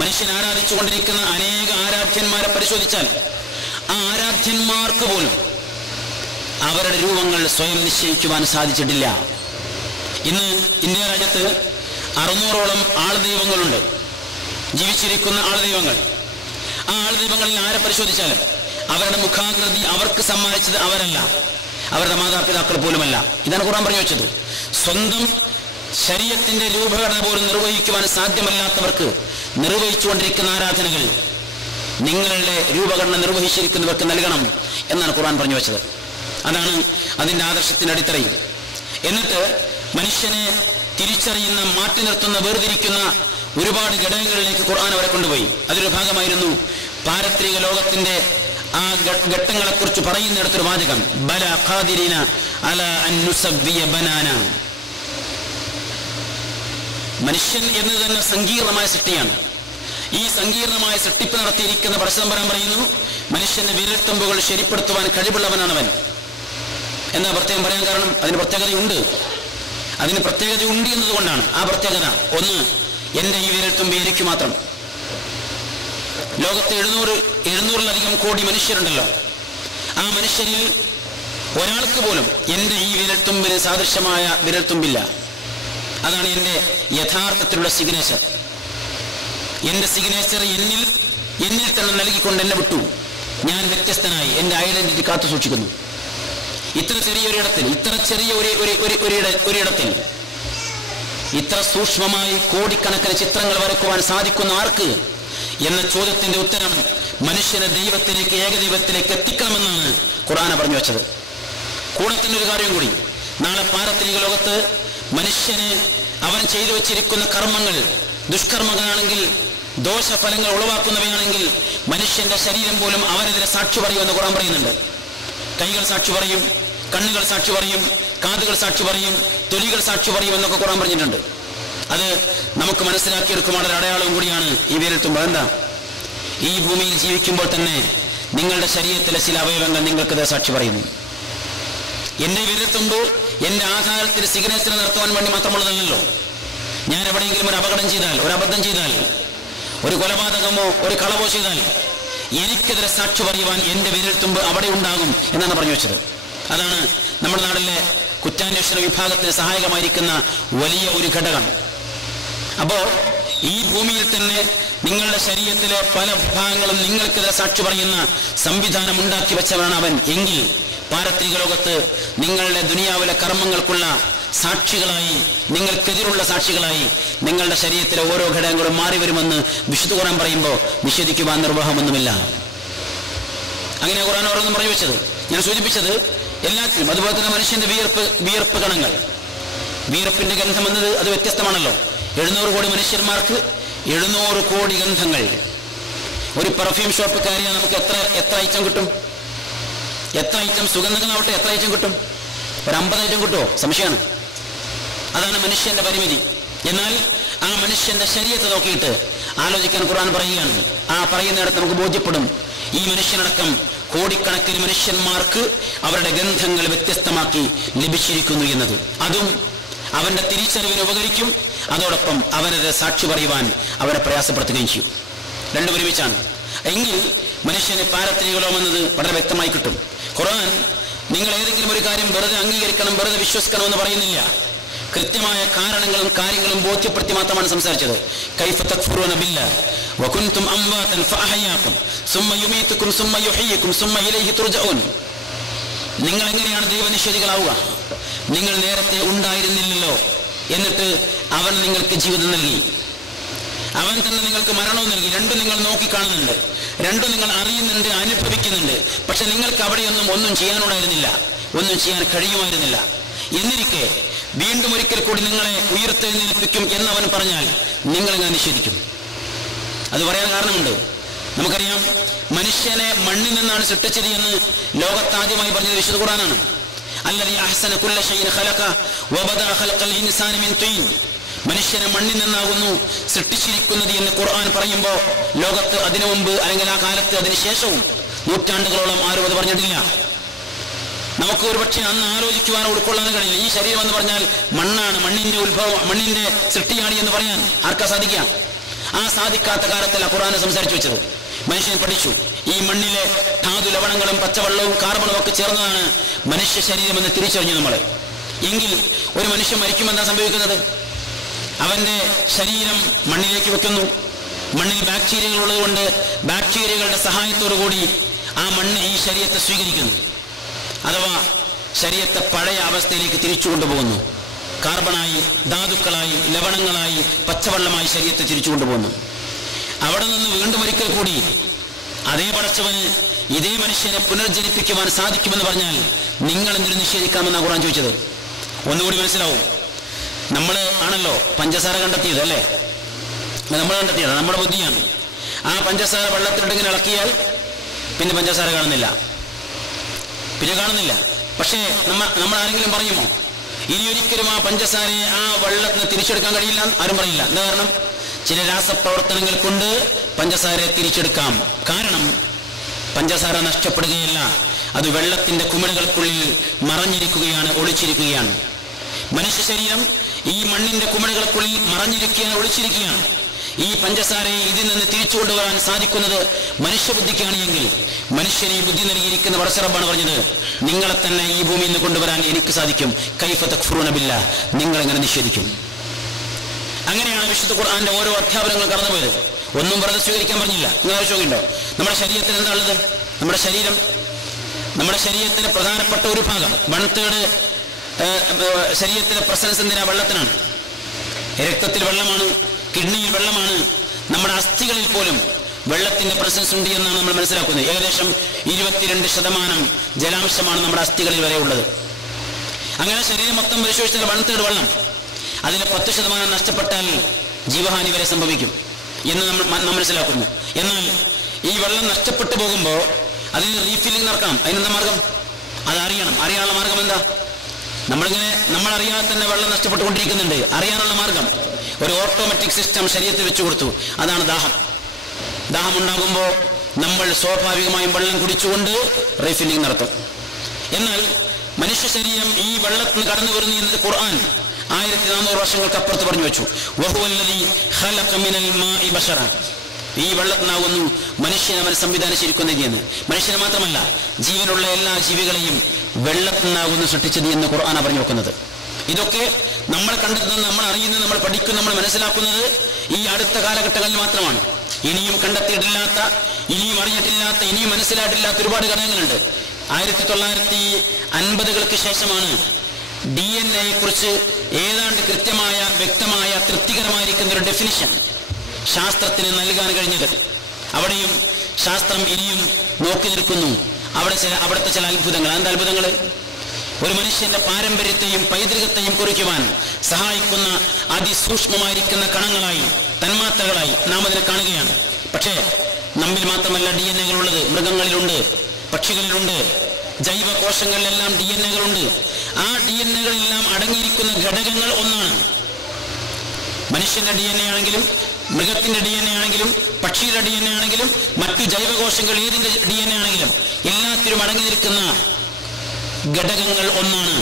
മനുഷ്യൻ ആരാധിച്ചുകൊണ്ടിരിക്കുന്ന അനേക ആരാധ്യന്മാരെ പരിശോധിച്ചാൽ ആ ആരാധ്യന്മാർക്ക് പോലും അവരുടെ രൂപങ്ങൾ സ്വയം നിശ്ചയിക്കുവാൻ സാധിച്ചിട്ടില്ല. ഇന്ന് ഇന്ത്യ രാജ്യത്ത് 600ഓളം ആൾദൈവങ്ങളുണ്ട്, ജീവിച്ചിരിക്കുന്ന ആൾദൈവങ്ങൾ. ആ ആൾദൈവങ്ങളിൽ ആരെ പരിശോധിച്ചാലും അവരുടെ മുഖാകൃതി അവർക്ക് സമ്മാനിച്ചത് അവരല്ല, അവരുടെ മാതാപിതാക്കൾ പോലുമല്ല. ഇതാണ് ഖുർആൻ പറഞ്ഞു വെച്ചത്. സ്വന്തം ശരീരത്തിന്റെ രൂപഘടന പോലും നിർവഹിക്കുവാൻ സാധ്യമല്ലാത്തവർക്ക് നിർവഹിച്ചുകൊണ്ടിരിക്കുന്ന ആരാധനകൾ നിങ്ങളുടെ രൂപഘടന നിർവഹിച്ചിരിക്കുന്നവർക്ക് നൽകണം എന്നാണ് ഖുർആൻ പറഞ്ഞു വെച്ചത്. അതാണ് അതിന്റെ ആദർശത്തിന്റെ അടിത്തറയിൽ. എന്നിട്ട് മനുഷ്യനെ തിരിച്ചറിയുന്ന, മാറ്റി നിർത്തുന്ന, വേർതിരിക്കുന്ന ഒരുപാട് ഘടകങ്ങളിലേക്ക് ഖുർആൻ അവരെ കൊണ്ടുപോയി. അതിലൊരു ഭാഗമായിരുന്നു പാരത്രിക ലോകത്തിന്റെ ആ ഘട്ടങ്ങളെക്കുറിച്ച് പറയുന്നിടത്തൊരു വാചകം, ബല ഖാദിരീന അല അൻ നുസവ്വിയ ബനാന. മനുഷ്യൻ എന്ന് തന്നെ സങ്കീർണമായ സൃഷ്ടിയാണ്. ഈ സങ്കീർണമായ സൃഷ്ടിപ്പ് നടത്തിയിരിക്കുന്ന പരശുതമ്പുരാൻ പറയുന്നു, മനുഷ്യന്റെ വിരൽത്തുമ്പുകൾ ശരിപ്പെടുത്തുവാൻ കഴിവുള്ളവനാണവൻ. എന്നാ പ്രത്യേകം പറയാൻ കാരണം അതിന് പ്രത്യേകതയുണ്ട്. അതിന് പ്രത്യേകതയുണ്ട് എന്നതുകൊണ്ടാണ് ആ പ്രത്യേകത. ഒന്ന്, എന്റെ ഈ വിരൽത്തുമ്പ് എനിക്ക് മാത്രം. ലോകത്ത് 700-ലധികം കോടി മനുഷ്യരുണ്ടല്ലോ. ആ മനുഷ്യരിൽ ഒരാൾക്ക് പോലും എൻ്റെ ഈ വിരൽത്തുമ്പിന് സാദൃശ്യമായ വിരൽത്തുമ്പില്ല. അതാണ് എൻ്റെ യഥാർത്ഥത്തിലുള്ള സിഗ്നേച്ചർ. എൻ്റെ സിഗ്നേച്ചർ എന്നിൽ തന്നെ നൽകിക്കൊണ്ട് എന്നെ വിട്ടു. ഞാൻ വ്യത്യസ്തനായി എൻ്റെ ഐഡന്റിറ്റി കാത്തു സൂക്ഷിക്കുന്നു. ഇത്ര ചെറിയൊരിടത്തിൽ, ഇത്ര ചെറിയ ഒരിടത്തിൽ ഇത്ര സൂക്ഷ്മമായി കോടിക്കണക്കിന് ചിത്രങ്ങൾ വരക്കുവാൻ സാധിക്കുന്ന ആർക്ക് എന്ന ചോദ്യത്തിന്റെ ഉത്തരം മനുഷ്യനെ ദൈവത്തിലേക്ക്, ഏകദൈവത്തിലേക്ക് എത്തിക്കണമെന്നാണ് ഖുർആൻ പറഞ്ഞു വെച്ചത്. കൂടെ തന്നെ ഒരു കാര്യം കൂടി, നാളെ പാരത്രിക ലോകത്ത് മനുഷ്യന് അവൻ ചെയ്തു വെച്ചിരിക്കുന്ന കർമ്മങ്ങൾ ദുഷ്കർമ്മങ്ങളാണെങ്കിൽ, ദോഷഫലങ്ങൾ ഉളവാക്കുന്നവയാണെങ്കിൽ മനുഷ്യന്റെ ശരീരം പോലും അവനെതിരെ സാക്ഷി പറയുമെന്ന് ഖുർആൻ പറയുന്നുണ്ട്. കൈകൾ സാക്ഷി പറയും, കണ്ണുകൾ സാക്ഷി പറയും, കാതുകൾ സാക്ഷി പറയും, തൊലികൾ സാക്ഷി പറയും എന്നൊക്കെ ഖുർആൻ പറഞ്ഞിട്ടുണ്ട്. അത് നമുക്ക് മനസ്സിലാക്കിയെടുക്കുവാനുള്ള അടയാളവും കൂടിയാണ് ഈ വിരൽത്തുമ്പ്. എന്താ? ഈ ഭൂമിയിൽ ജീവിക്കുമ്പോൾ തന്നെ നിങ്ങളുടെ ശരീരത്തിലെ ചില അവയവങ്ങൾ നിങ്ങൾക്കത് സാക്ഷി പറയുന്നു. എന്റെ വിരൽത്തുമ്പ് എന്റെ ആധാരത്തിന് സിഗ്നേച്ചർ നടത്തുവാൻ വേണ്ടി മാത്രമുള്ളതല്ലോ. ഞാൻ എവിടെയെങ്കിലും ഒരു അപകടം ചെയ്താൽ, ഒരു അബദ്ധം ചെയ്താൽ, ഒരു കൊലപാതകമോ ഒരു കളവോ ചെയ്താൽ എനിക്കെതിരെ സാക്ഷി പറയുവാൻ എന്റെ വിരൽത്തുമ്പ് അവിടെ ഉണ്ടാകും എന്നാണ് പറഞ്ഞു വെച്ചത്. അതാണ് നമ്മുടെ നാട്ടിലെ കുറ്റാന്വേഷണ വിഭാഗത്തിന് സഹായകമായിരിക്കുന്ന വലിയ ഒരു ഘടകം. അപ്പോ ഈ ഭൂമിയിൽ തന്നെ നിങ്ങളുടെ ശരീരത്തിലെ പല ഭാഗങ്ങളും നിങ്ങൾക്കെതിരെ സാക്ഷി പറയുന്ന സംവിധാനം ഉണ്ടാക്കി വെച്ചവനാണ് അവൻ. എങ്കിൽ പാരത്രിക ലോകത്ത് നിങ്ങളുടെ ദുനിയാവിലെ കർമ്മങ്ങൾക്കുള്ള സാക്ഷികളായി, നിങ്ങൾക്കെതിരുള്ള സാക്ഷികളായി നിങ്ങളുടെ ശരീരത്തിലെ ഓരോ ഘടകങ്ങളും മാറി വരുമെന്ന് വിശുദ്ധ ഖുർആൻ പറയുമ്പോൾ നിഷേധിക്കുവാൻ നിർവാഹമൊന്നുമില്ല. അങ്ങനെ ഖുർആൻ ഓരോന്നും പറഞ്ഞു വെച്ചത്. ഞാൻ സൂചിപ്പിച്ചത് എല്ലാത്തിനും. അതുപോലെ തന്നെ മനുഷ്യന്റെ വിയർപ്പ് കണങ്ങൾ, വിയർപ്പിന്റെ ഗന്ധം എന്നത് അത് വ്യത്യസ്തമാണല്ലോ. 700 കോടി മനുഷ്യന്മാർക്ക് 700 കോടി ഗന്ധങ്ങൾ. ഒരു പെർഫ്യൂം ഷോപ്പ് കയറിയാൽ നമുക്ക് എത്ര ഐറ്റം കിട്ടും? എത്ര ഐറ്റം സുഗന്ധങ്ങളാവട്ടെ, എത്ര ഐറ്റം കിട്ടും? ഒരു 50 ഐറ്റം കിട്ടുമോ? സംശയമാണ്. അതാണ് മനുഷ്യന്റെ പരിമിതി. എന്നാൽ ആ മനുഷ്യന്റെ ശരീരത്തെ നോക്കിയിട്ട് ആലോചിക്കാൻ ഖുർആൻ പറയുകയാണ്. ആ പറയുന്നിടത്ത് നമുക്ക് ബോധ്യപ്പെടും ഈ മനുഷ്യനടക്കം കോടിക്കണക്കിന് മനുഷ്യന്മാർക്ക് അവരുടെ ഗന്ധങ്ങൾ വ്യത്യസ്തമാക്കി ലഭിച്ചിരിക്കുന്നു എന്നത്. അതും അവന്റെ തിരിച്ചറിവിന് ഉപകരിക്കും, അതോടൊപ്പം അവരെ സാക്ഷി പറയുവാൻ അവരെ പ്രയാസപ്പെടുത്തുകയും ചെയ്യും. രണ്ടും ഒരുമിച്ചാണ്. എങ്കിൽ മനുഷ്യന് പാരത്രിക ലോകം എന്നത് വളരെ വ്യക്തമായി കിട്ടും. ഖുർആൻ നിങ്ങൾ ഏതെങ്കിലും ഒരു കാര്യം വെറുതെ അംഗീകരിക്കണം, വെറുതെ വിശ്വസിക്കണമെന്ന് പറയുന്നില്ല. കൃത്യമായ കാരണങ്ങളും കാര്യങ്ങളും ബോധ്യപ്പെടുത്തി മാത്രമാണ് സംസാരിച്ചത്. കൈഫ തക്ഫുറൂന ബില്ലാഹി വകുൻതും അംവാതൻ ഫഅഹയാകും സുമ്മ യുമീതുകും സുമ്മ യുഹ്യികും സുമ്മ ഇലൈഹി തുർജഊൻ. നിങ്ങൾ എങ്ങനെയാണ് ദൈവനിഷേധികളാവുക? നിങ്ങൾ നേരത്തെ ഉണ്ടായിരുന്നില്ലല്ലോ, എന്നിട്ട് അവൻ നിങ്ങൾക്ക് ജീവിതം നൽകി, അവൻ തന്നെ നിങ്ങൾക്ക് മരണവും നൽകി. രണ്ടും നിങ്ങൾ നോക്കിക്കാണുന്നുണ്ട്, രണ്ടും നിങ്ങൾ അറിയുന്നുണ്ട്, അനുഭവിക്കുന്നുണ്ട്. പക്ഷെ നിങ്ങൾക്ക് അവിടെയൊന്നും ഒന്നും ചെയ്യാനുണ്ടായിരുന്നില്ല, ഒന്നും ചെയ്യാൻ കഴിയുമായിരുന്നില്ല. എന്നിരിക്കെ വീണ്ടും ഒരിക്കൽ കൂടി നിങ്ങളെ ഉയർത്തെഴുന്നേൽപ്പിക്കും എന്നവൻ പറഞ്ഞാൽ നിങ്ങളെങ്ങനെ നിഷേധിക്കും? അത് പറയാൻ കാരണമുണ്ട്. നമുക്കറിയാം, മനുഷ്യനെ മണ്ണിൽ നിന്നാണ് സൃഷ്ടിച്ചത് എന്ന് ലോകത്താദ്യമായി പറഞ്ഞത് വിശുദ്ധ ഖുർആനാണ്. അല്ലദീ അഹ്സന കുല്ല ശൈഇൻ ഖലഖ വബദഅ ഖൽഖൽ ഇൻസാനി മിൻ തീൻ. മനുഷ്യനെ മണ്ണിൽ നിന്നാകുന്നു സൃഷ്ടിച്ചിരിക്കുന്നത് എന്ന് ഖുർആൻ പറയുമ്പോൾ ലോകത്ത് അതിനു മുമ്പ് അല്ലെങ്കിൽ ആ കാലത്ത് അതിനുശേഷവും നൂറ്റാണ്ടുകളോളം ആരും അത് പറഞ്ഞിട്ടില്ല. നമുക്ക് ഒരുപക്ഷെ അന്ന് ആലോചിക്കുവാനോ ഉൾക്കൊള്ളാൻ കഴിയില്ല. ഈ ശരീരം എന്ന് പറഞ്ഞാൽ മണ്ണാണ്, മണ്ണിന്റെ ഉത്ഭവം, മണ്ണിന്റെ സൃഷ്ടിയാണ് എന്ന് പറയാൻ ആർക്കാ സാധിക്കാം? ആ സാധിക്കാത്ത കാലത്തല്ല ഖുർആൻ സംസാരിച്ചു വെച്ചത്. മനുഷ്യൻ പഠിച്ചു ഈ മണ്ണിലെ ധാതു ലവണങ്ങളും പച്ചവെള്ളവും കാർബണും ഒക്കെ ചേർന്നതാണ് മനുഷ്യ ശരീരം എന്ന് തിരിച്ചറിഞ്ഞു നമ്മൾ. എങ്കിൽ ഒരു മനുഷ്യൻ മരിക്കുമെന്താ സംഭവിക്കുന്നത്? അവന്റെ ശരീരം മണ്ണിലേക്ക് വെക്കുന്നു. മണ്ണിൽ ബാക്ടീരിയകൾ ഉള്ളതുകൊണ്ട് ബാക്ടീരിയകളുടെ സഹായത്തോടു കൂടി ആ മണ്ണ് ഈ ശരീരത്തെ സ്വീകരിക്കുന്നു. അഥവാ ശരീരത്തെ പഴയ അവസ്ഥയിലേക്ക് തിരിച്ചു കൊണ്ടുപോകുന്നു. കാർബണായി, ധാതുക്കളായി, ലവണങ്ങളായി, പച്ചവെള്ളമായി ശരീരത്തെ തിരിച്ചു കൊണ്ടുപോകുന്നു. അവിടെ നിന്ന് വീണ്ടും ഒരിക്കൽ കൂടി അതേ പടച്ചവന് ഇതേ മനുഷ്യനെ പുനർജനിപ്പിക്കുവാൻ സാധിക്കുമെന്ന് പറഞ്ഞാൽ നിങ്ങൾ എന്തിനു നിഷേധിക്കാമെന്നാണ് ഖുർആൻ ചോദിച്ചത്. ഒന്നുകൂടി മനസ്സിലാവും. നമ്മൾ ആണല്ലോ പഞ്ചസാര കണ്ടെത്തിയത്, അല്ലേ? നമ്മൾ കണ്ടെത്തിയത് നമ്മുടെ ബുദ്ധിയാണ്. ആ പഞ്ചസാര വെള്ളത്തിലിട്ടിങ്ങനെ ഇളക്കിയാൽ പിന്നെ പഞ്ചസാര കാണുന്നില്ല. പക്ഷേ നമ്മൾ ആരെങ്കിലും പറയുമോ ഇനി ഒരിക്കലും ആ പഞ്ചസാരയെ ആ വെള്ളത്തിന് തിരിച്ചെടുക്കാൻ കഴിയില്ല? ആരും പറയില്ല. എന്താ കാരണം? ചില രാസപ്രവർത്തനങ്ങൾ കൊണ്ട് പഞ്ചസാരയെ തിരിച്ചെടുക്കാം. കാരണം പഞ്ചസാര നഷ്ടപ്പെടുകയല്ല, അത് വെള്ളത്തിന്റെ കുമിളുകൾക്കുള്ളിൽ മറഞ്ഞിരിക്കുകയാണ്, ഒളിച്ചിരിക്കുകയാണ്. മനുഷ്യ ശരീരം ഈ മണ്ണിന്റെ കുമിളുകൾക്കുള്ളിൽ മറഞ്ഞിരിക്കുകയാണ്, ഒളിച്ചിരിക്കുകയാണ്. ഈ പഞ്ചസാരയെ ഇതിൽ നിന്ന് തിരിച്ചു കൊണ്ടുവരാൻ സാധിക്കുന്നത് മനുഷ്യബുദ്ധിക്കാണ് എങ്കിൽ മനുഷ്യനെ ഈ ബുദ്ധി നൽകിയിരിക്കുന്ന പടച്ച റബ്ബാണ് പറഞ്ഞത്, നിങ്ങളെ തന്നെ ഈ ഭൂമിയിൽ നിന്ന് കൊണ്ടുവരാൻ എനിക്ക് സാധിക്കും. കൈഫ തക്ഫുറൂന ബില്ലാഹ്, നിങ്ങൾ എങ്ങനെ നിഷേധിക്കും? അങ്ങനെയാണ് വിശുദ്ധ ഖുർആന്റെ ഓരോ അധ്യാപനങ്ങൾ കടന്നുപോയത്. ഒന്നും വെറുതെ സ്വീകരിക്കാൻ പറഞ്ഞില്ല. നിങ്ങൾ ആവശ്യമുണ്ടോ? നമ്മുടെ ശരീരത്തിൽ എന്താ ഉള്ളത്? നമ്മുടെ ശരീരത്തിലെ പ്രധാനപ്പെട്ട ഒരു ഭാഗം 1/3 ശരീരത്തിലെ പ്രസൻസ് എന്തിനാ? വെള്ളത്തിനാണ്. രക്തത്തിൽ വെള്ളമാണ്, കിഡ്നിയിൽ വെള്ളമാണ്, നമ്മുടെ അസ്ഥികളിൽ പോലും വെള്ളത്തിന്റെ പ്രസൻസ് ഉണ്ട് എന്നാണ് നമ്മൾ മനസ്സിലാക്കുന്നത്. ഏകദേശം 22% ജലാംശമാണ് നമ്മുടെ അസ്ഥികളിൽ വരെ ഉള്ളത്. അങ്ങനെ ശരീരം മൊത്തം പരിശോധിച്ചാൽ 1/3 വെള്ളം, അതിന് 10% നഷ്ടപ്പെട്ടാൽ ജീവഹാനി വരെ സംഭവിക്കും എന്ന് നമ്മൾ മനസ്സിലാക്കുന്നു. എന്നാൽ ഈ വെള്ളം നഷ്ടപ്പെട്ടു പോകുമ്പോൾ അതിന് റീഫില്ലിംഗ് നടക്കണം. അതിനെന്താ മാർഗം? അറിയാനുള്ള മാർഗം എന്താ? നമ്മളറിയാതെ തന്നെ വെള്ളം നഷ്ടപ്പെട്ടുകൊണ്ടിരിക്കുന്നുണ്ട്. അറിയാനുള്ള മാർഗം ഒരു ഓട്ടോമാറ്റിക് സിസ്റ്റം ശരീരത്തിൽ വെച്ചു കൊടുത്തു. അതാണ് ദാഹം ഉണ്ടാകുമ്പോൾ നമ്മൾ സ്വാഭാവികമായും വെള്ളം കുടിച്ചുകൊണ്ട് റീഫില്ലിംഗ് നടത്തും. എന്നാൽ മനുഷ്യ ശരീരം ഈ വെള്ളത്തിന് കടന്നു വരുന്നു എന്നത് ഖുർആൻ 1400 വർഷങ്ങൾക്ക് അപ്പുറത്ത് പറഞ്ഞു വെച്ചു. വഹുവല്ലദീ ഖലഖ മിനൽ മാഇ ബശറ, ഈ വെള്ളത്തിനാവുന്നു മനുഷ്യനെ അവൻ സംവിധാനിച്ചിരിക്കുന്നത് എന്ന്. മനുഷ്യനെ മാത്രമല്ല, ജീവനുള്ള എല്ലാ ജീവികളെയും വെള്ളത്തിനാവുന്നു സൃഷ്ടിച്ചത് എന്ന് ഖുർആനാണ് പറഞ്ഞു വെക്കുന്നത്. ഇതൊക്കെ നമ്മൾ കണ്ടെത്തുന്നത്, നമ്മൾ അറിയുന്നത്, നമ്മൾ പഠിക്കുന്നത്, നമ്മൾ മനസ്സിലാക്കുന്നത് ഈ അടുത്ത കാലഘട്ടങ്ങളിൽ മാത്രമാണ്. ഇനിയും കണ്ടെത്തിയിട്ടില്ലാത്ത, ഇനിയും അറിഞ്ഞിട്ടില്ലാത്ത, ഇനിയും മനസ്സിലായിട്ടില്ലാത്ത ഒരുപാട് ഘടകങ്ങളുണ്ട്. 1950-കൾക്ക് ശേഷമാണ് DNA കുറിച്ച് ഏതാണ്ട് കൃത്യമായ, വ്യക്തമായ, തൃപ്തികരമായിരിക്കുന്ന ഒരു ഡെഫിനിഷൻ ശാസ്ത്രത്തിന് നൽകാൻ കഴിഞ്ഞത്. അവിടെയും ശാസ്ത്രം ഇനിയും നോക്കി നിൽക്കുന്നു. അവിടുത്തെ ചില അത്ഭുതങ്ങൾ. എന്താ അത്ഭുതങ്ങൾ? ഒരു മനുഷ്യന്റെ പാരമ്പര്യത്തെയും പൈതൃകത്തെയും കുറിക്കുവാൻ സഹായിക്കുന്ന അതിസൂക്ഷ്മമായിരിക്കുന്ന കണങ്ങളായി, തന്മാത്രകളായി നാം അതിനെ കാണുകയാണ്. പക്ഷേ നമ്മിൽ മാത്രമല്ല DNA-കളുള്ളത്, മൃഗങ്ങളിലുണ്ട്, പക്ഷികളിലുണ്ട്, ജൈവകോശങ്ങളിലെല്ലാം DNA-കളുണ്ട്. ആ DNA-കളെല്ലാം അടങ്ങിയിരിക്കുന്ന ഘടകങ്ങൾ ഒന്നാണ്. മനുഷ്യന്റെ DNA ആണെങ്കിലും, മൃഗത്തിന്റെ DNA ആണെങ്കിലും, പക്ഷിയുടെ DNA ആണെങ്കിലും, മറ്റു ജൈവകോശങ്ങൾ ഏതിന്റെ DNA ആണെങ്കിലും എല്ലാത്തിലും അടങ്ങി നിൽക്കുന്ന ഘടകങ്ങൾ ഒന്നാണ്.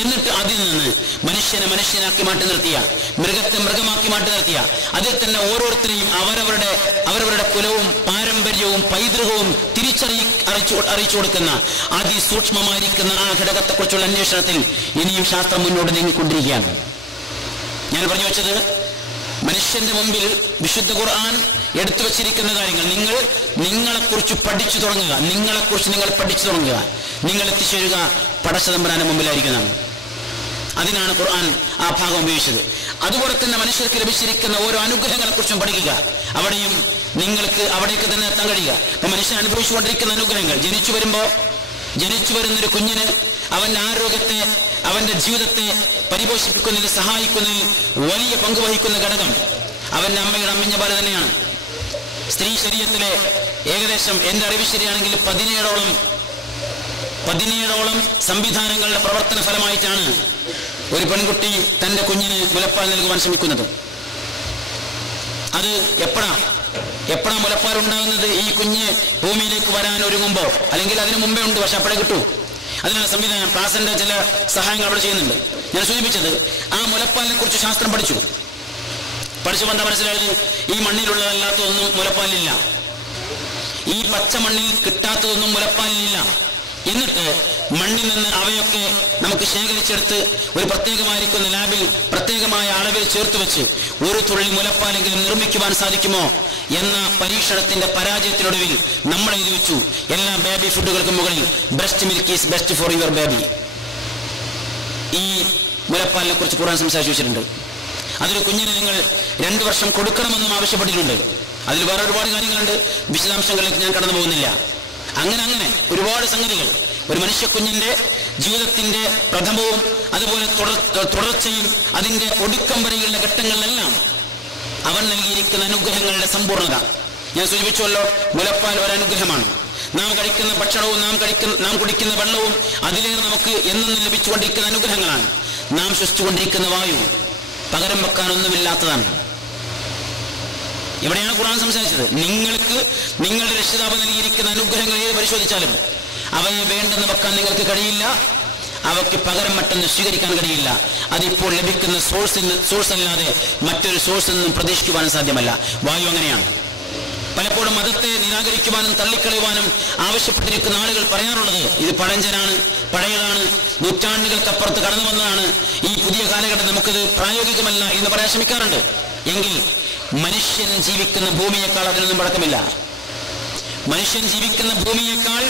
എന്നിട്ട് അതിൽ നിന്ന് മനുഷ്യനെ മനുഷ്യനാക്കി മാറ്റി നിർത്തിയ, മൃഗത്തെ മൃഗമാക്കി മാറ്റി നിർത്തിയ, അതിൽ തന്നെ ഓരോരുത്തരെയും അവരവരുടെ കുലവും പാരമ്പര്യവും പൈതൃകവും അറിയിച്ചു കൊടുക്കുന്ന അതിസൂക്ഷ്മമായിരിക്കുന്ന ആ ഘടകത്തെക്കുറിച്ചുള്ള അന്വേഷണത്തിൽ ഇനിയും ശാസ്ത്രം മുന്നോട്ട് നീങ്ങിക്കൊണ്ടിരിക്കുകയാണ്. ഞാൻ പറഞ്ഞു വെച്ചത്, മനുഷ്യന്റെ മുമ്പിൽ വിശുദ്ധ ഖുർആൻ എടുത്തു വച്ചിരിക്കുന്ന കാര്യങ്ങൾ നിങ്ങളെക്കുറിച്ച് പഠിച്ചു തുടങ്ങുക, നിങ്ങളെക്കുറിച്ച് നിങ്ങൾ പഠിച്ചു തുടങ്ങുക, നിങ്ങൾ എത്തിച്ചേരുക പടച്ചതമ്പുരാന്റെ മുമ്പിലായിരിക്കുന്നതാണ്. അതിനാണ് ഖുർആൻ ആ ഭാഗം ഉപയോഗിച്ചത്. അതുപോലെ തന്നെ മനുഷ്യർക്ക് ലഭിച്ചിരിക്കുന്ന ഓരോ അനുഗ്രഹങ്ങളെക്കുറിച്ചും പഠിക്കുക. അവിടെയും നിങ്ങൾക്ക് അവിടേക്ക് തന്നെ എത്താൻ കഴിയുക. അപ്പൊ മനുഷ്യൻ അനുഭവിച്ചുകൊണ്ടിരിക്കുന്ന അനുഗ്രഹങ്ങൾ, ജനിച്ചു വരുന്നൊരു കുഞ്ഞിന് അവന്റെ ആരോഗ്യത്തെ, അവന്റെ ജീവിതത്തെ പരിപോഷിപ്പിക്കുന്നതിൽ സഹായിക്കുന്നതിൽ വലിയ പങ്ക് വഹിക്കുന്ന ഘടകം അവന്റെ അമ്മയുടെ അമ്മിഞ്ഞ പാല് തന്നെയാണ്. സ്ത്രീ ശരീരത്തിലെ ഏകദേശം, എന്റെ അറിവ് ശരിയാണെങ്കിൽ 17ഓളം സംവിധാനങ്ങളുടെ പ്രവർത്തന ഫലമായിട്ടാണ് ഒരു പെൺകുട്ടി തന്റെ കുഞ്ഞിന് മുലപ്പാൽ നൽകുവാൻ ശ്രമിക്കുന്നത്. അത് എപ്പോഴാ മുലപ്പാൽ ഉണ്ടാകുന്നത്? ഈ കുഞ്ഞ് ഭൂമിയിലേക്ക് വരാൻ ഒരുങ്ങുമ്പോ, അല്ലെങ്കിൽ അതിനു മുമ്പേ ഉണ്ട്, പക്ഷെ അപ്പോഴേ കിട്ടൂ. അതിനുള്ള സംവിധാനം, പ്ലാസന്റെ ചില സഹായങ്ങൾ അവിടെ ചെയ്യുന്നുണ്ട്. ഞാൻ സൂചിപ്പിച്ചത്, ആ മുലപ്പാലിനെ കുറിച്ച് ശാസ്ത്രം പഠിച്ചു എന്താ മനസ്സിലായത്? ഈ മണ്ണിലുള്ളതല്ലാത്തതൊന്നും മുലപ്പാലില്ല, ഈ പച്ച മണ്ണിൽ കിട്ടാത്തതൊന്നും മുലപ്പാലില്ല. എന്നിട്ട് മണ്ണിൽ നിന്ന് അവയൊക്കെ നമുക്ക് ശേഖരിച്ചെടുത്ത് ഒരു പ്രത്യേകമായിരിക്കുന്ന ലാബിൽ പ്രത്യേകമായ അളവിൽ ചേർത്ത് വെച്ച് ഒരു തുള്ളി മുലപ്പാലെങ്കിലും നിർമ്മിക്കുവാൻ സാധിക്കുമോ എന്ന പരീക്ഷണത്തിന്റെ പരാജയത്തിനൊടുവിൽ നമ്മൾ എഴുതി വെച്ചു, എല്ലാ ബേബി ഫുഡുകൾക്കും മുകളിൽ breast milk is best for your baby. ഈ മുലപ്പാലിനെ കുറിച്ച് ഖുർആൻ സംസാരിച്ചു വെച്ചിട്ടുണ്ട്. അതൊരു കുഞ്ഞിന് നിങ്ങൾ 2 വർഷം കൊടുക്കണമെന്നും ആവശ്യപ്പെട്ടിട്ടുണ്ട്. അതിൽ വേറെ ഒരുപാട് കാര്യങ്ങളുണ്ട്, വിശദാംശങ്ങളിലേക്ക് ഞാൻ കടന്നു പോകുന്നില്ല. അങ്ങനെ ഒരുപാട് സംഗതികൾ ഒരു മനുഷ്യക്കുഞ്ഞിന്റെ ജീവിതത്തിന്റെ പ്രഥമവും അതുപോലെ തുടർച്ചയും അതിന്റെ ഒടുക്കം വരെയുള്ള ഘട്ടങ്ങളിലെല്ലാം അവൻ നൽകിയിരിക്കുന്ന അനുഗ്രഹങ്ങളുടെ സമ്പൂർണ്ണത ഞാൻ സൂചിപ്പിച്ചുവല്ലോ. മുലപ്പാൽ ഒരു അനുഗ്രഹമാണ്. നാം കഴിക്കുന്ന ഭക്ഷണവും നാം കുടിക്കുന്ന വെള്ളവും അതിലേറെ നമുക്ക് എന്നും ലഭിച്ചുകൊണ്ടിരിക്കുന്ന അനുഗ്രഹങ്ങളാണ്. നാം ശ്വസിച്ചുകൊണ്ടിരിക്കുന്ന വായു പകരം വെക്കാനൊന്നുമില്ലാത്തതാണ്. ഇവിടെയാണ് ഖുർആൻ സംസാരിച്ചത്. നിങ്ങൾക്ക് നിങ്ങളുടെ രക്ഷിതാവ് നൽകിയിരിക്കുന്ന അനുഗ്രഹങ്ങൾ ഏത് പരിശോധിച്ചാലും അവയെ വേണ്ടെന്ന് വെക്കാൻ നിങ്ങൾക്ക് കഴിയില്ല. അവയ്ക്ക് പകരം മറ്റൊന്ന് സ്വീകരിക്കാൻ കഴിയില്ല. അതിപ്പോൾ ലഭിക്കുന്ന സോഴ്സ് അല്ലാതെ മറ്റൊരു സോഴ്സിൽ നിന്നും പ്രതീക്ഷിക്കുവാനും സാധ്യമല്ല. വായു അങ്ങനെയാണ്. പലപ്പോഴും മതത്തെ നിരാകരിക്കുവാനും തള്ളിക്കളയുവാനും ആവശ്യപ്പെട്ടിരിക്കുന്ന ആളുകൾ പറയാറുള്ളത് ഇത് പഴഞ്ചനാണ്, പഴയതാണ്, നൂറ്റാണ്ടുകൾക്കപ്പുറത്ത് കടന്നു വന്നതാണ്, ഈ പുതിയ കാലഘട്ടം നമുക്കിത് പ്രായോഗികമല്ല എന്ന് പറയാൻ ശ്രമിക്കാറുണ്ട്. എങ്കിൽ മനുഷ്യൻ ജീവിക്കുന്ന ഭൂമിയേക്കാൾ അതിനൊന്നും പഴക്കമില്ല. മനുഷ്യൻ ജീവിക്കുന്ന ഭൂമിയേക്കാൾ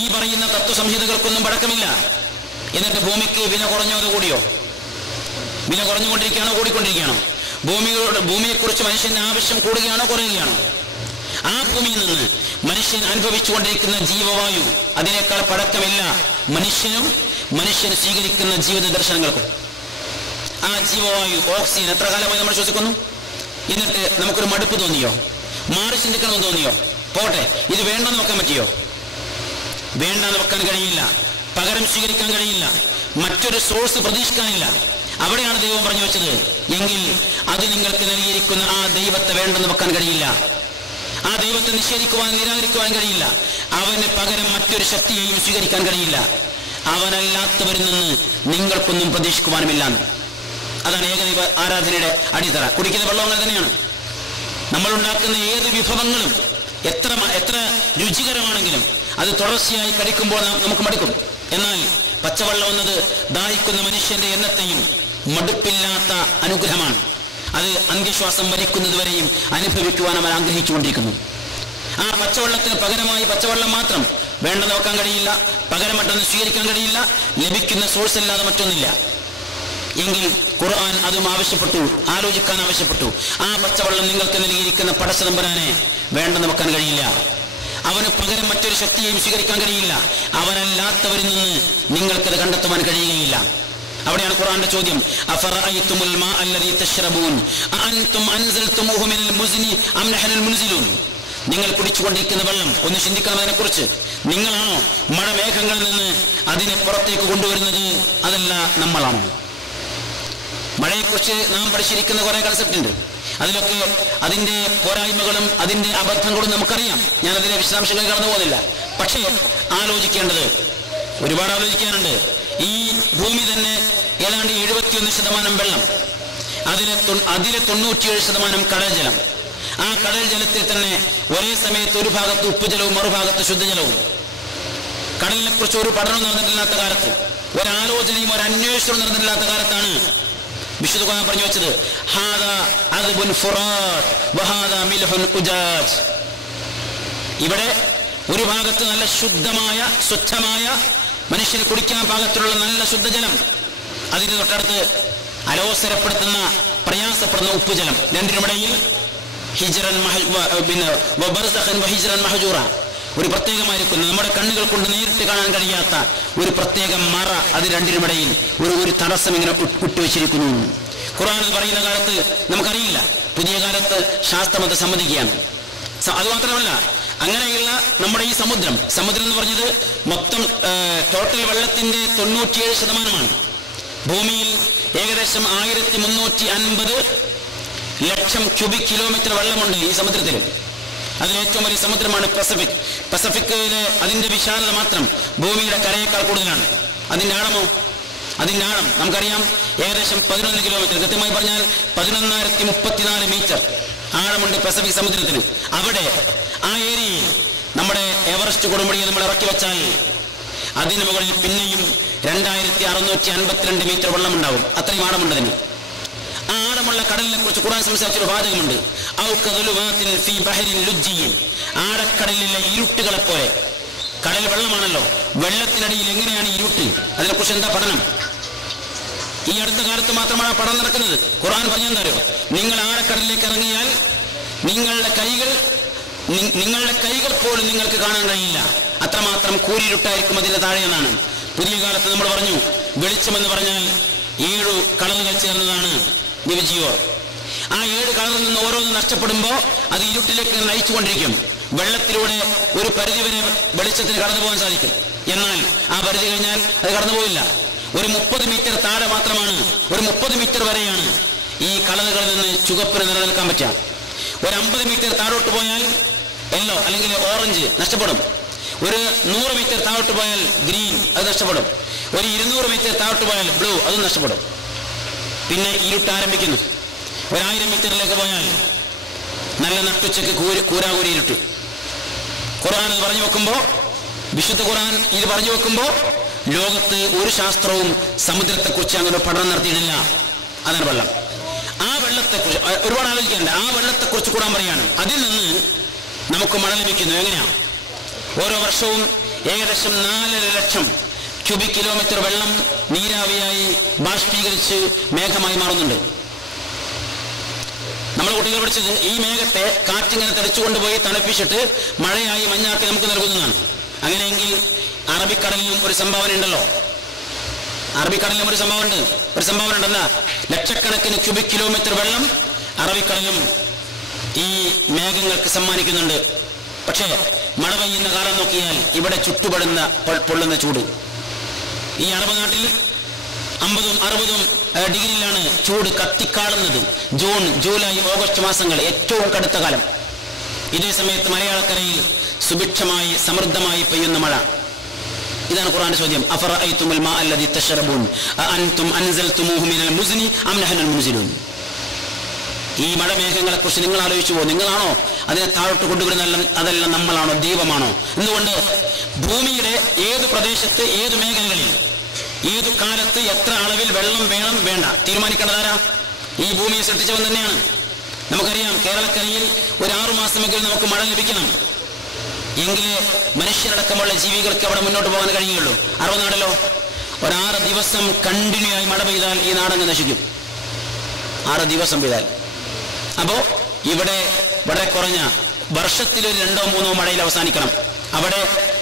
ഈ പറയുന്ന തത്വസംഹിതകൾക്കൊന്നും പഴക്കമില്ല. എന്നിട്ട് ഭൂമിക്ക് വില കുറഞ്ഞോ കൂടിയോ? വില കുറഞ്ഞുകൊണ്ടിരിക്കുകയാണോ കൂടിക്കൊണ്ടിരിക്കുകയാണോ? ഭൂമിയെക്കുറിച്ച് മനുഷ്യന്റെ ആവശ്യം കൂടുകയാണോ കുറയുകയാണോ? ആ ഭൂമിയിൽ നിന്ന് മനുഷ്യൻ അനുഭവിച്ചുകൊണ്ടിരിക്കുന്ന ജീവവായു അതിനേക്കാൾ പഴക്കമില്ല മനുഷ്യൻ സ്വീകരിക്കുന്ന ജീവിത ദർശനങ്ങൾക്കും. ആ ജീവവായു ഓക്സിജൻ എത്ര കാലമായി നമ്മൾ ശ്വസിക്കുന്നു? എന്നിട്ട് നമുക്കൊരു മടുപ്പ് തോന്നിയോ? മാറി ചിന്തിക്കണമെന്ന് തോന്നിയോ? പോട്ടെ, ഇത് വേണ്ടെന്ന് വെക്കാൻ പറ്റിയോ? വേണ്ടെന്ന് വെക്കാൻ കഴിയില്ല, പകരം സ്വീകരിക്കാൻ കഴിയില്ല, മറ്റൊരു സോഴ്സ് പ്രതീക്ഷിക്കാനില്ല. അവിടെയാണ് ദൈവം പറഞ്ഞു വെച്ചത്, എങ്കിൽ അത് നിങ്ങൾക്ക് നൽകിയിരിക്കുന്ന ആ ദൈവത്തെ വേണ്ടെന്ന് വെക്കാൻ കഴിയില്ല, ആ ദൈവത്തെ നിഷേധിക്കുവാൻ നിരാകരിക്കുവാൻ കഴിയില്ല, അവന് പകരം മറ്റൊരു ശക്തിയെയും സ്വീകരിക്കാൻ കഴിയില്ല, അവനല്ലാത്തവരിൽ നിന്ന് നിങ്ങൾക്കൊന്നും പ്രതീക്ഷിക്കുവാനുമില്ല. അതാണ് ഏകദൈവ ആരാധനയുടെ അടിത്തറ. കുടിക്കുന്ന വെള്ളം അങ്ങനെ തന്നെയാണ്. നമ്മൾ ഉണ്ടാക്കുന്ന ഏത് വിഭവങ്ങളും എത്ര രുചികരമാണെങ്കിലും അത് തുടർച്ചയായി കഴിക്കുമ്പോൾ നമുക്ക് മടുക്കും. എന്നാൽ പച്ചവെള്ളം എന്നത് ദാഹിക്കുന്ന മനുഷ്യന്റെ എണ്ണത്തെയും മടുപ്പില്ലാത്ത അനുഗ്രഹമാണ്. അത് അന്ത്യശ്വാസം വലിക്കുന്നതുവരെയും അനുഭവിക്കുവാൻ അവൻ ആഗ്രഹിച്ചുകൊണ്ടിരിക്കുന്നു. ആ പച്ചവെള്ളത്തിന് പകരമായി പച്ചവെള്ളം മാത്രം വേണ്ടെന്ന് വെക്കാൻ കഴിയില്ല, പകരം മറ്റൊന്ന് സ്വീകരിക്കാൻ കഴിയില്ല, ലഭിക്കുന്ന സോഴ്സ് അല്ലാതെ മറ്റൊന്നില്ല. എങ്കിൽ ഖുർആൻ അതും ആവശ്യപ്പെട്ടു, ആലോചിക്കാൻ ആവശ്യപ്പെട്ടു. ആ പച്ചവെള്ളം നിങ്ങൾക്ക് നൽകിയിരിക്കുന്ന പടച്ചതമ്പുരാനെ വേണ്ടെന്ന് വെക്കാൻ കഴിയില്ല, അവന് പകരം മറ്റൊരു ശക്തിയെയും സ്വീകരിക്കാൻ കഴിയില്ല, അവനല്ലാത്തവരിൽ നിന്ന് നിങ്ങൾക്കത് കണ്ടെത്തുവാൻ കഴിയുകയില്ല. അവിടെയാണ് ഖുർആന്റെ ചോദ്യം, അഫറഅയ്തുമുൽ മാഅ അല്ലദീ തശ്റബൂൻ അഅൻതും അൻസൽതുമൂഹു മിനൽ മുസ്നി അം നഹ്നുൽ മുൻസിലൂൻ. നിങ്ങൾ കുടിച്ചുകൊണ്ടിരിക്കുന്ന വെള്ളം ഒന്ന് ചിന്തിക്കണം അതിനെക്കുറിച്ച്. നിങ്ങളാണോ മഴമേഘങ്ങളിൽ നിന്ന് അതിനെ പുറത്തേക്ക് കൊണ്ടുവരുന്നത്, അതല്ല നമ്മളാണോ? മഴയെക്കുറിച്ച് നാം പഠിച്ചിരിക്കുന്ന കുറെ കൺസെപ്റ്റ് ഉണ്ട്. അതിലൊക്കെ അതിന്റെ പോരായ്മകളും അതിന്റെ അബദ്ധങ്ങളും നമുക്കറിയാം. ഞാൻ അതിലെ വിശദാംശങ്ങൾ കടന്നു പോകുന്നില്ല. പക്ഷേ ആലോചിക്കേണ്ടത് ഒരുപാട് ആലോചിക്കാനുണ്ട്. ഈ ഭൂമി തന്നെ ഏതാണ്ട് 71% വെള്ളം, അതിലെ 97% കടൽ ജലം. ആ കടൽ ജലത്തിൽ തന്നെ ഒരേ സമയത്ത് ഒരു ഭാഗത്ത് ഉപ്പുജലവും മറുഭാഗത്ത് ശുദ്ധജലവും. കടലിനെ കുറിച്ച് ഒരു പഠനം നടന്നിട്ടില്ലാത്ത കാലത്ത്, ഒരാലോചനയും ഒരു അന്വേഷണവും നടന്നിട്ടില്ലാത്ത കാലത്താണ് വിശുദ്ധ ഖുർആൻ പറഞ്ഞു വെച്ചത്, ഹാദാ അദ്ബുൻ ഫുറാത്ത് വഹാദാ മിൽഹുൻ ഉജാജ്. ഇവിടെ ഒരു ഭാഗത്ത് നല്ല ശുദ്ധമായ സ്വച്ഛമായ മനുഷ്യന് കുടിക്കാൻ പാകത്തിലുള്ള നല്ല ശുദ്ധജലം, അതിന് തൊട്ടടുത്ത് അലോസരപ്പെടുത്തുന്ന പ്രയാസപ്പെടുന്ന ഉപ്പുജലം. രണ്ടിനുമിടയിൽ ഒരു പ്രത്യേകമായിരിക്കുന്നു, നമ്മുടെ കണ്ണുകൾ കൊണ്ട് നേരിട്ട് കാണാൻ കഴിയാത്ത ഒരു പ്രത്യേക മറ അത് രണ്ടിനുമിടയിൽ ഒരു തടസ്സം ഇങ്ങനെ വിട്ടുവെച്ചിരിക്കുന്നു. ഖുർആൻ പറയുന്ന കാലത്ത് നമുക്കറിയില്ല, പുതിയ കാലത്ത് ശാസ്ത്രം അത് സമ്മതിക്കുകയാണ്. അതുമാത്രമല്ല, അങ്ങനെയുള്ള നമ്മുടെ ഈ സമുദ്രം എന്ന് പറഞ്ഞത് മൊത്തം ടോട്ടൽ വെള്ളത്തിന്റെ 97%. ഭൂമിയിൽ ഏകദേശം 1350 ലക്ഷം ക്യൂബിക് കിലോമീറ്റർ വെള്ളമുണ്ട് ഈ സമുദ്രത്തിൽ. അതിലേറ്റവും വലിയ സമുദ്രമാണ് പസഫിക്കിലെ അതിന്റെ വിശാലത മാത്രം ഭൂമിയുടെ കരയേക്കാൾ കൂടുതലാണ്. അതിന്റെ ആഴമോ? അതിന്റെ ആഴം നമുക്കറിയാം, ഏകദേശം 11 കിലോമീറ്റർ, കൃത്യമായി പറഞ്ഞാൽ 11,034 മീറ്റർ ആഴമുണ്ട് പസഫിക് സമുദ്രത്തിന്. അവിടെ ആ ഏരിയയിൽ നമ്മുടെ എവറസ്റ്റ് കൊടുമുടിയെ നമ്മൾ ഇറക്കി വെച്ചാൽ അതിന് മുകളിൽ പിന്നെയും 2652 മീറ്റർ വെള്ളമുണ്ടാവും. അത്രയും ആഴമുണ്ടതിന്. ആ ആഴമുള്ള കടലിനെ കുറിച്ച് ഖുർആൻ സംസാരിച്ചൊരു വാചകമുണ്ട്, ആഴക്കടലിലെ ഇരുട്ടുകളെ പോലെ. കടൽ വെള്ളമാണല്ലോ, വെള്ളത്തിനടിയിൽ എങ്ങനെയാണ് ഇരുട്ട്? അതിനെക്കുറിച്ച് എന്താ പഠനം? ഈ അടുത്ത കാലത്ത് മാത്രമാണ് പഠനം നടക്കുന്നത്. ഖുർആൻ പറഞ്ഞെന്താ അറിയോ? നിങ്ങൾ ആഴക്കടലിലേക്ക് ഇറങ്ങിയാൽ നിങ്ങളുടെ കൈകൾ പോലും നിങ്ങൾക്ക് കാണാൻ കഴിയില്ല, അത്രമാത്രം കൂരിരുട്ടായിരിക്കും അതിന്റെ താഴെ എന്നാണ്. പുതിയ കാലത്ത് നമ്മൾ പറഞ്ഞു, വെളിച്ചമെന്ന് പറഞ്ഞാൽ 7 കളറുകൾ ചേർന്നതാണ് ദിവജിയോ. ആ 7 കളറിൽ നിന്ന് ഓരോന്ന് നഷ്ടപ്പെടുമ്പോൾ അത് ഇരുട്ടിലേക്ക് നയിച്ചുകൊണ്ടിരിക്കും. വെള്ളത്തിലൂടെ ഒരു പരിധിവരെ വെളിച്ചത്തിന് കടന്നു പോകാൻ സാധിക്കും, എന്നാൽ ആ പരിധി കഴിഞ്ഞാൽ അത് കടന്നുപോയില്ല. ഒരു 30 മീറ്റർ താഴെ മാത്രമാണ്, ഒരു 30 മീറ്റർ വരെയാണ് ഈ കളറുകളിൽ നിന്ന് ചുവപ്പിന് നിലനിൽക്കാൻ പറ്റുക. ഒരു 50 മീറ്റർ താഴോട്ട് പോയാൽ യെല്ലോ അല്ലെങ്കിൽ ഓറഞ്ച് നഷ്ടപ്പെടും. ഒരു 100 മീറ്റർ താഴോട്ട് പോയാൽ ഗ്രീൻ, അത് നഷ്ടപ്പെടും. ഒരു 200 മീറ്റർ താഴോട്ട് പോയാൽ ബ്ലൂ, അതും നഷ്ടപ്പെടും. പിന്നെ ഇരുട്ട് ആരംഭിക്കുന്നു. 1000 മീറ്ററിലേക്ക് പോയാൽ നല്ല നട്ടുച്ചക്ക് കൂരാകൂരി ഇരുട്ട്. ഖുർആൻ ഇത് പറഞ്ഞു വെക്കുമ്പോൾ, വിശുദ്ധ ഖുർആൻ ഇത് പറഞ്ഞു വെക്കുമ്പോൾ ലോകത്ത് ഒരു ശാസ്ത്രവും സമുദ്രത്തെക്കുറിച്ച് അങ്ങനെ പഠനം നടത്തിയിട്ടില്ല. അതാണ് വെള്ളം. ആ വെള്ളത്തെക്കുറിച്ച് ഒരുപാട് ആലോചിക്കാനുണ്ട്. ആ വെള്ളത്തെക്കുറിച്ച് ഖുർആൻ പറയാണ്. അതിൽ നിന്ന് നമുക്ക് മഴ ലഭിക്കുന്നു. എങ്ങനെയാണ്? ഓരോ വർഷവും ഏകദേശം 4 ലക്ഷം ക്യൂബിക് കിലോമീറ്റർ വെള്ളം നീരാവിയായി ബാഷ്പീകരിച്ച് മേഘമായി മാറുന്നുണ്ട്. നമ്മൾ കുട്ടികൾ പഠിച്ചത് ഈ മേഘത്തെ കാറ്റിങ്ങനെ തെറിച്ചുകൊണ്ടുപോയി തണുപ്പിച്ചിട്ട് മഴയായി മഞ്ഞാക്കി നമുക്ക് നൽകുന്നതാണ്. അങ്ങനെയെങ്കിൽ അറബിക്കടലിലും ഒരു സംഭാവന ഉണ്ടല്ലോ. അറബിക്കടലിലും ഒരു സംഭാവന ഉണ്ടല്ല. ലക്ഷക്കണക്കിന് ക്യൂബിക് കിലോമീറ്റർ വെള്ളം അറബിക്കടലും ഈ മേഘങ്ങൾക്ക് സമ്മാനിക്കുന്നുണ്ട്. പക്ഷേ മഴ പെയ്യുന്ന കാലം നോക്കിയാൽ ഇവിടെ ചുട്ടുപടുന്ന പൊള്ളുന്ന ചൂട്. ഈ അറബ് നാട്ടിൽ 50ഉം 60ഉം ഡിഗ്രിയിലാണ് ചൂട് കത്തിക്കാളുന്നത്. ജൂൺ, ജൂലൈ, ഓഗസ്റ്റ് മാസങ്ങൾ ഏറ്റവും കടുത്ത കാലം. ഇതേ സമയത്ത് മലയാളക്കരയിൽ സുഭിക്ഷമായി സമൃദ്ധമായി പെയ്യുന്ന മഴ. ഇതാണ് ഖുർആന്റെ ചോദ്യം. അഫറഅയ്തുമുൽ മാഅ അല്ലദീ തശ്റബൂൻ അഅൻതും അൻസൽതുമൂഹു മിനൽ മുസ്നി അം നഹ്നുൽ മുൻസിലൂൻ. ഈ മഴമേഘങ്ങളെ കുറിച്ച് നിങ്ങൾ ആലോചിച്ചു പോകും. നിങ്ങളാണോ അതിനെ താഴോട്ട് കൊണ്ടുവരുന്ന? അതല്ല, നമ്മളാണോ? ദൈവമാണോ? എന്തുകൊണ്ട്? ഭൂമിയുടെ ഏത് പ്രദേശത്ത്, ഏത് മേഖലകളിൽ, ഏതു കാലത്ത് എത്ര അളവിൽ വെള്ളം വേണം വേണ്ട തീരുമാനിക്കേണ്ടതാരാ? ഈ ഭൂമിയെ സൃഷ്ടിച്ചവൻ തന്നെയാണ്. നമുക്കറിയാം, കേരളക്കരയിൽ ഒരു 6 മാസമെങ്കിലും നമുക്ക് മഴ ലഭിക്കണം. എങ്കിലേ മനുഷ്യരടക്കമുള്ള ജീവികൾക്ക് അവിടെ മുന്നോട്ട് പോകാൻ കഴിയുള്ളൂ. അറബ് നാടല്ലോ, ഒരു 6 ദിവസം കണ്ടിന്യൂ ആയി മഴ പെയ്താൽ ഈ നാടങ്ങ് നശിക്കും. 6 ദിവസം പെയ്താൽ. അപ്പോ ഇവിടെ വളരെ കുറഞ്ഞ വർഷത്തിൽ ഒരു 2ഓ 3ഓ മഴയിൽ അവസാനിക്കണം. അവിടെ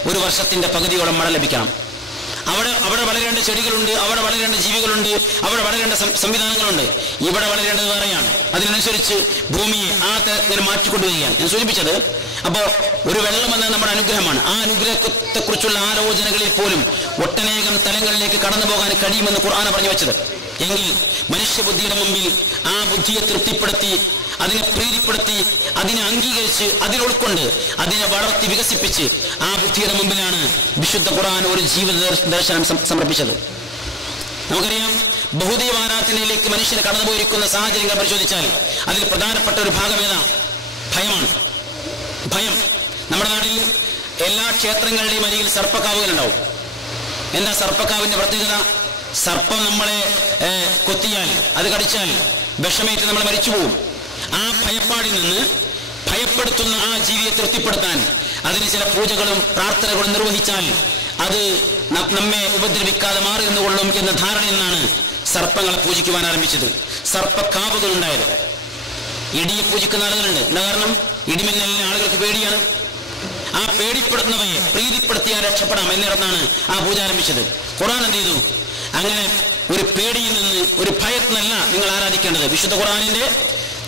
ഒരു വർഷത്തിന്റെ പകുതിയോളം മഴ ലഭിക്കണം. അവിടെ വളരേണ്ട ചെടികളുണ്ട്, അവിടെ വളരേണ്ട ജീവികളുണ്ട്, അവിടെ വളരേണ്ട സംവിധാനങ്ങളുണ്ട്. ഇവിടെ വളരേണ്ടത് വേറെയാണ്. അതിനനുസരിച്ച് ഭൂമിയെ ഇങ്ങനെ മാറ്റിക്കൊണ്ടുവരികയാണ് ഞാൻ സൂചിപ്പിച്ചത്. അപ്പോ ഒരു വെള്ളം എന്നത് നമ്മുടെ അനുഗ്രഹമാണ്. ആ അനുഗ്രഹത്തെക്കുറിച്ചുള്ള ആലോചനകളിൽ പോലും ഒട്ടനേകം തലങ്ങളിലേക്ക് കടന്നു പോകാൻ കഴിയുമെന്ന് ഖുർആൻ പറഞ്ഞു വെച്ചത്. എങ്കിൽ മനുഷ്യബുദ്ധിയുടെ മുമ്പിൽ ആ ബുദ്ധിയെ തൃപ്തിപ്പെടുത്തി, അതിനെ പ്രീതിപ്പെടുത്തി, അതിനെ അംഗീകരിച്ച്, അതിനെ ഉൾക്കൊണ്ട്, അതിനെ വളർത്തി വികസിപ്പിച്ച് ആ ബുദ്ധിയുടെ മുമ്പിലാണ് വിശുദ്ധ ഖുർആൻ ഒരു ജീവിത ദർശനം സമർപ്പിച്ചത്. നമുക്കറിയാം, ബഹുദൈവാരാധനയിലേക്ക് മനുഷ്യന് കടന്നുപോയിരിക്കുന്ന സാഹചര്യങ്ങൾ പരിശോധിച്ചാൽ അതിൽ പ്രധാനപ്പെട്ട ഒരു ഭാഗം ഏതാ? ഭയമാണ്. ഭയം. നമ്മുടെ നാട്ടിൽ എല്ലാ ക്ഷേത്രങ്ങളുടെയും അരികിൽ സർപ്പക്കാവുകളുണ്ടാവും. എന്താ സർപ്പക്കാവിന്റെ പ്രത്യേകത? സർപ്പം നമ്മളെ കൊത്തിയാൽ, അത് കടിച്ചാൽ വിഷമേറ്റ് നമ്മൾ മരിച്ചുപോകും. ആ ഭയപ്പാടിൽ നിന്ന് ഭയപ്പെടുത്തുന്ന ആ ജീവിയെ തൃപ്തിപ്പെടുത്താൻ അതിന് ചില പൂജകളും പ്രാർത്ഥനകളും നിർവഹിച്ചാൽ അത് നമ്മെ ഉപദ്രവിക്കാതെ മാറി നിന്നുകൊള്ളും എന്ന ധാരണയിൽ നിന്നാണ് സർപ്പങ്ങളെ പൂജിക്കുവാൻ ആരംഭിച്ചത്. സർപ്പക്കാവുകൾ ഉണ്ടായത്. ഇടിയെ പൂജിക്കുന്ന ആളുകളുണ്ട്. എന്താ കാരണം? ഇടിമിന്നലിന് ആളുകൾക്ക് പേടിയാണ്. ആ പേടിപ്പെടുത്തുന്നവയെ പ്രീതിപ്പെടുത്തിയാൽ രക്ഷപ്പെടാം എന്നിടത്താണ് ആ പൂജ ആരംഭിച്ചത്. ഖുർആൻ എന്ത് ചെയ്തു? അങ്ങനെ ഒരു പേടിയിൽ നിന്ന്, ഒരു ഭയത്തിനല്ല നിങ്ങൾ ആരാധിക്കേണ്ടത്. വിശുദ്ധ ഖുർആനിന്റെ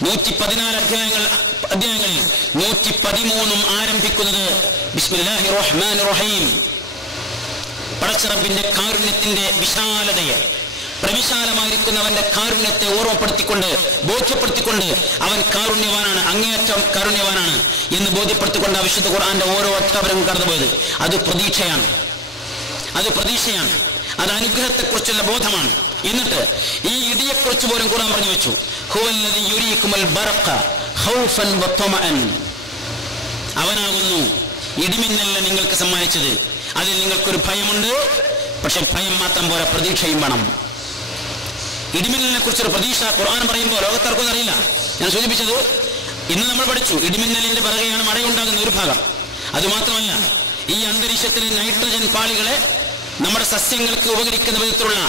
114 അധ്യായങ്ങളിൽ 113 ആരംഭിക്കുന്നത് ബിസ്മില്ലാഹിർ റഹ്മാനിർ റഹീം. പടച്ചറബിന്റെ കാരുണ്യത്തിന്റെ വിശാലതയെ, പ്രവിശാലമായിരിക്കുന്നവന്റെ കാരുണ്യത്തെ ഓർമ്മപ്പെടുത്തിക്കൊണ്ട്, ബോധ്യപ്പെടുത്തിക്കൊണ്ട് അവൻ കാരുണ്യവാനാണ്, അങ്ങേയറ്റം കാരുണ്യവാനാണ് എന്ന് ബോധ്യപ്പെടുത്തിക്കൊണ്ട് ആ വിശുദ്ധ ഖുർആന്റെ ഓരോ അധ്യാപനവും കടന്നുപോയത്. അത് പ്രതീക്ഷയാണ്. അത് അനുഗ്രഹത്തെക്കുറിച്ചുള്ള ബോധമാണ്. എന്നിട്ട് ഈ ഇടിയെക്കുറിച്ച് പോലും ഖുർആൻ പറഞ്ഞു വെച്ചു. ഹുവല്ലദീ യുരീകുമുൽ ബർഖ ഖൗഫൻ വതമഅൻ. അവനാകുന്നു ഇടിമിന്നലിനെ നിങ്ങൾക്ക് സമ്മാനിച്ചത്. അതിൽ നിങ്ങൾക്കൊരു ഭയമുണ്ട്, പക്ഷെ ഭയം മാത്രം പോരാ, പ്രതീക്ഷയും വേണം. ഇടിമിന്നലിനെ കുറിച്ചൊരു പ്രതീക്ഷ ഖുർആൻ പറയുമ്പോൾ ലോകത്താർക്കൊന്നും അറിയില്ല. ഞാൻ സൂചിപ്പിച്ചത് ഇന്ന് നമ്മൾ പഠിച്ചു, ഇടിമിന്നലിന്റെ പിറകെയാണ് മഴയുണ്ടാകുന്ന ഒരു ഭാഗം. അതുമാത്രമല്ല, ഈ അന്തരീക്ഷത്തിലെ നൈട്രജൻ പാളികളെ നമ്മുടെ സസ്യങ്ങൾക്ക് ഉപകരിക്കുന്ന വിധത്തിലുള്ള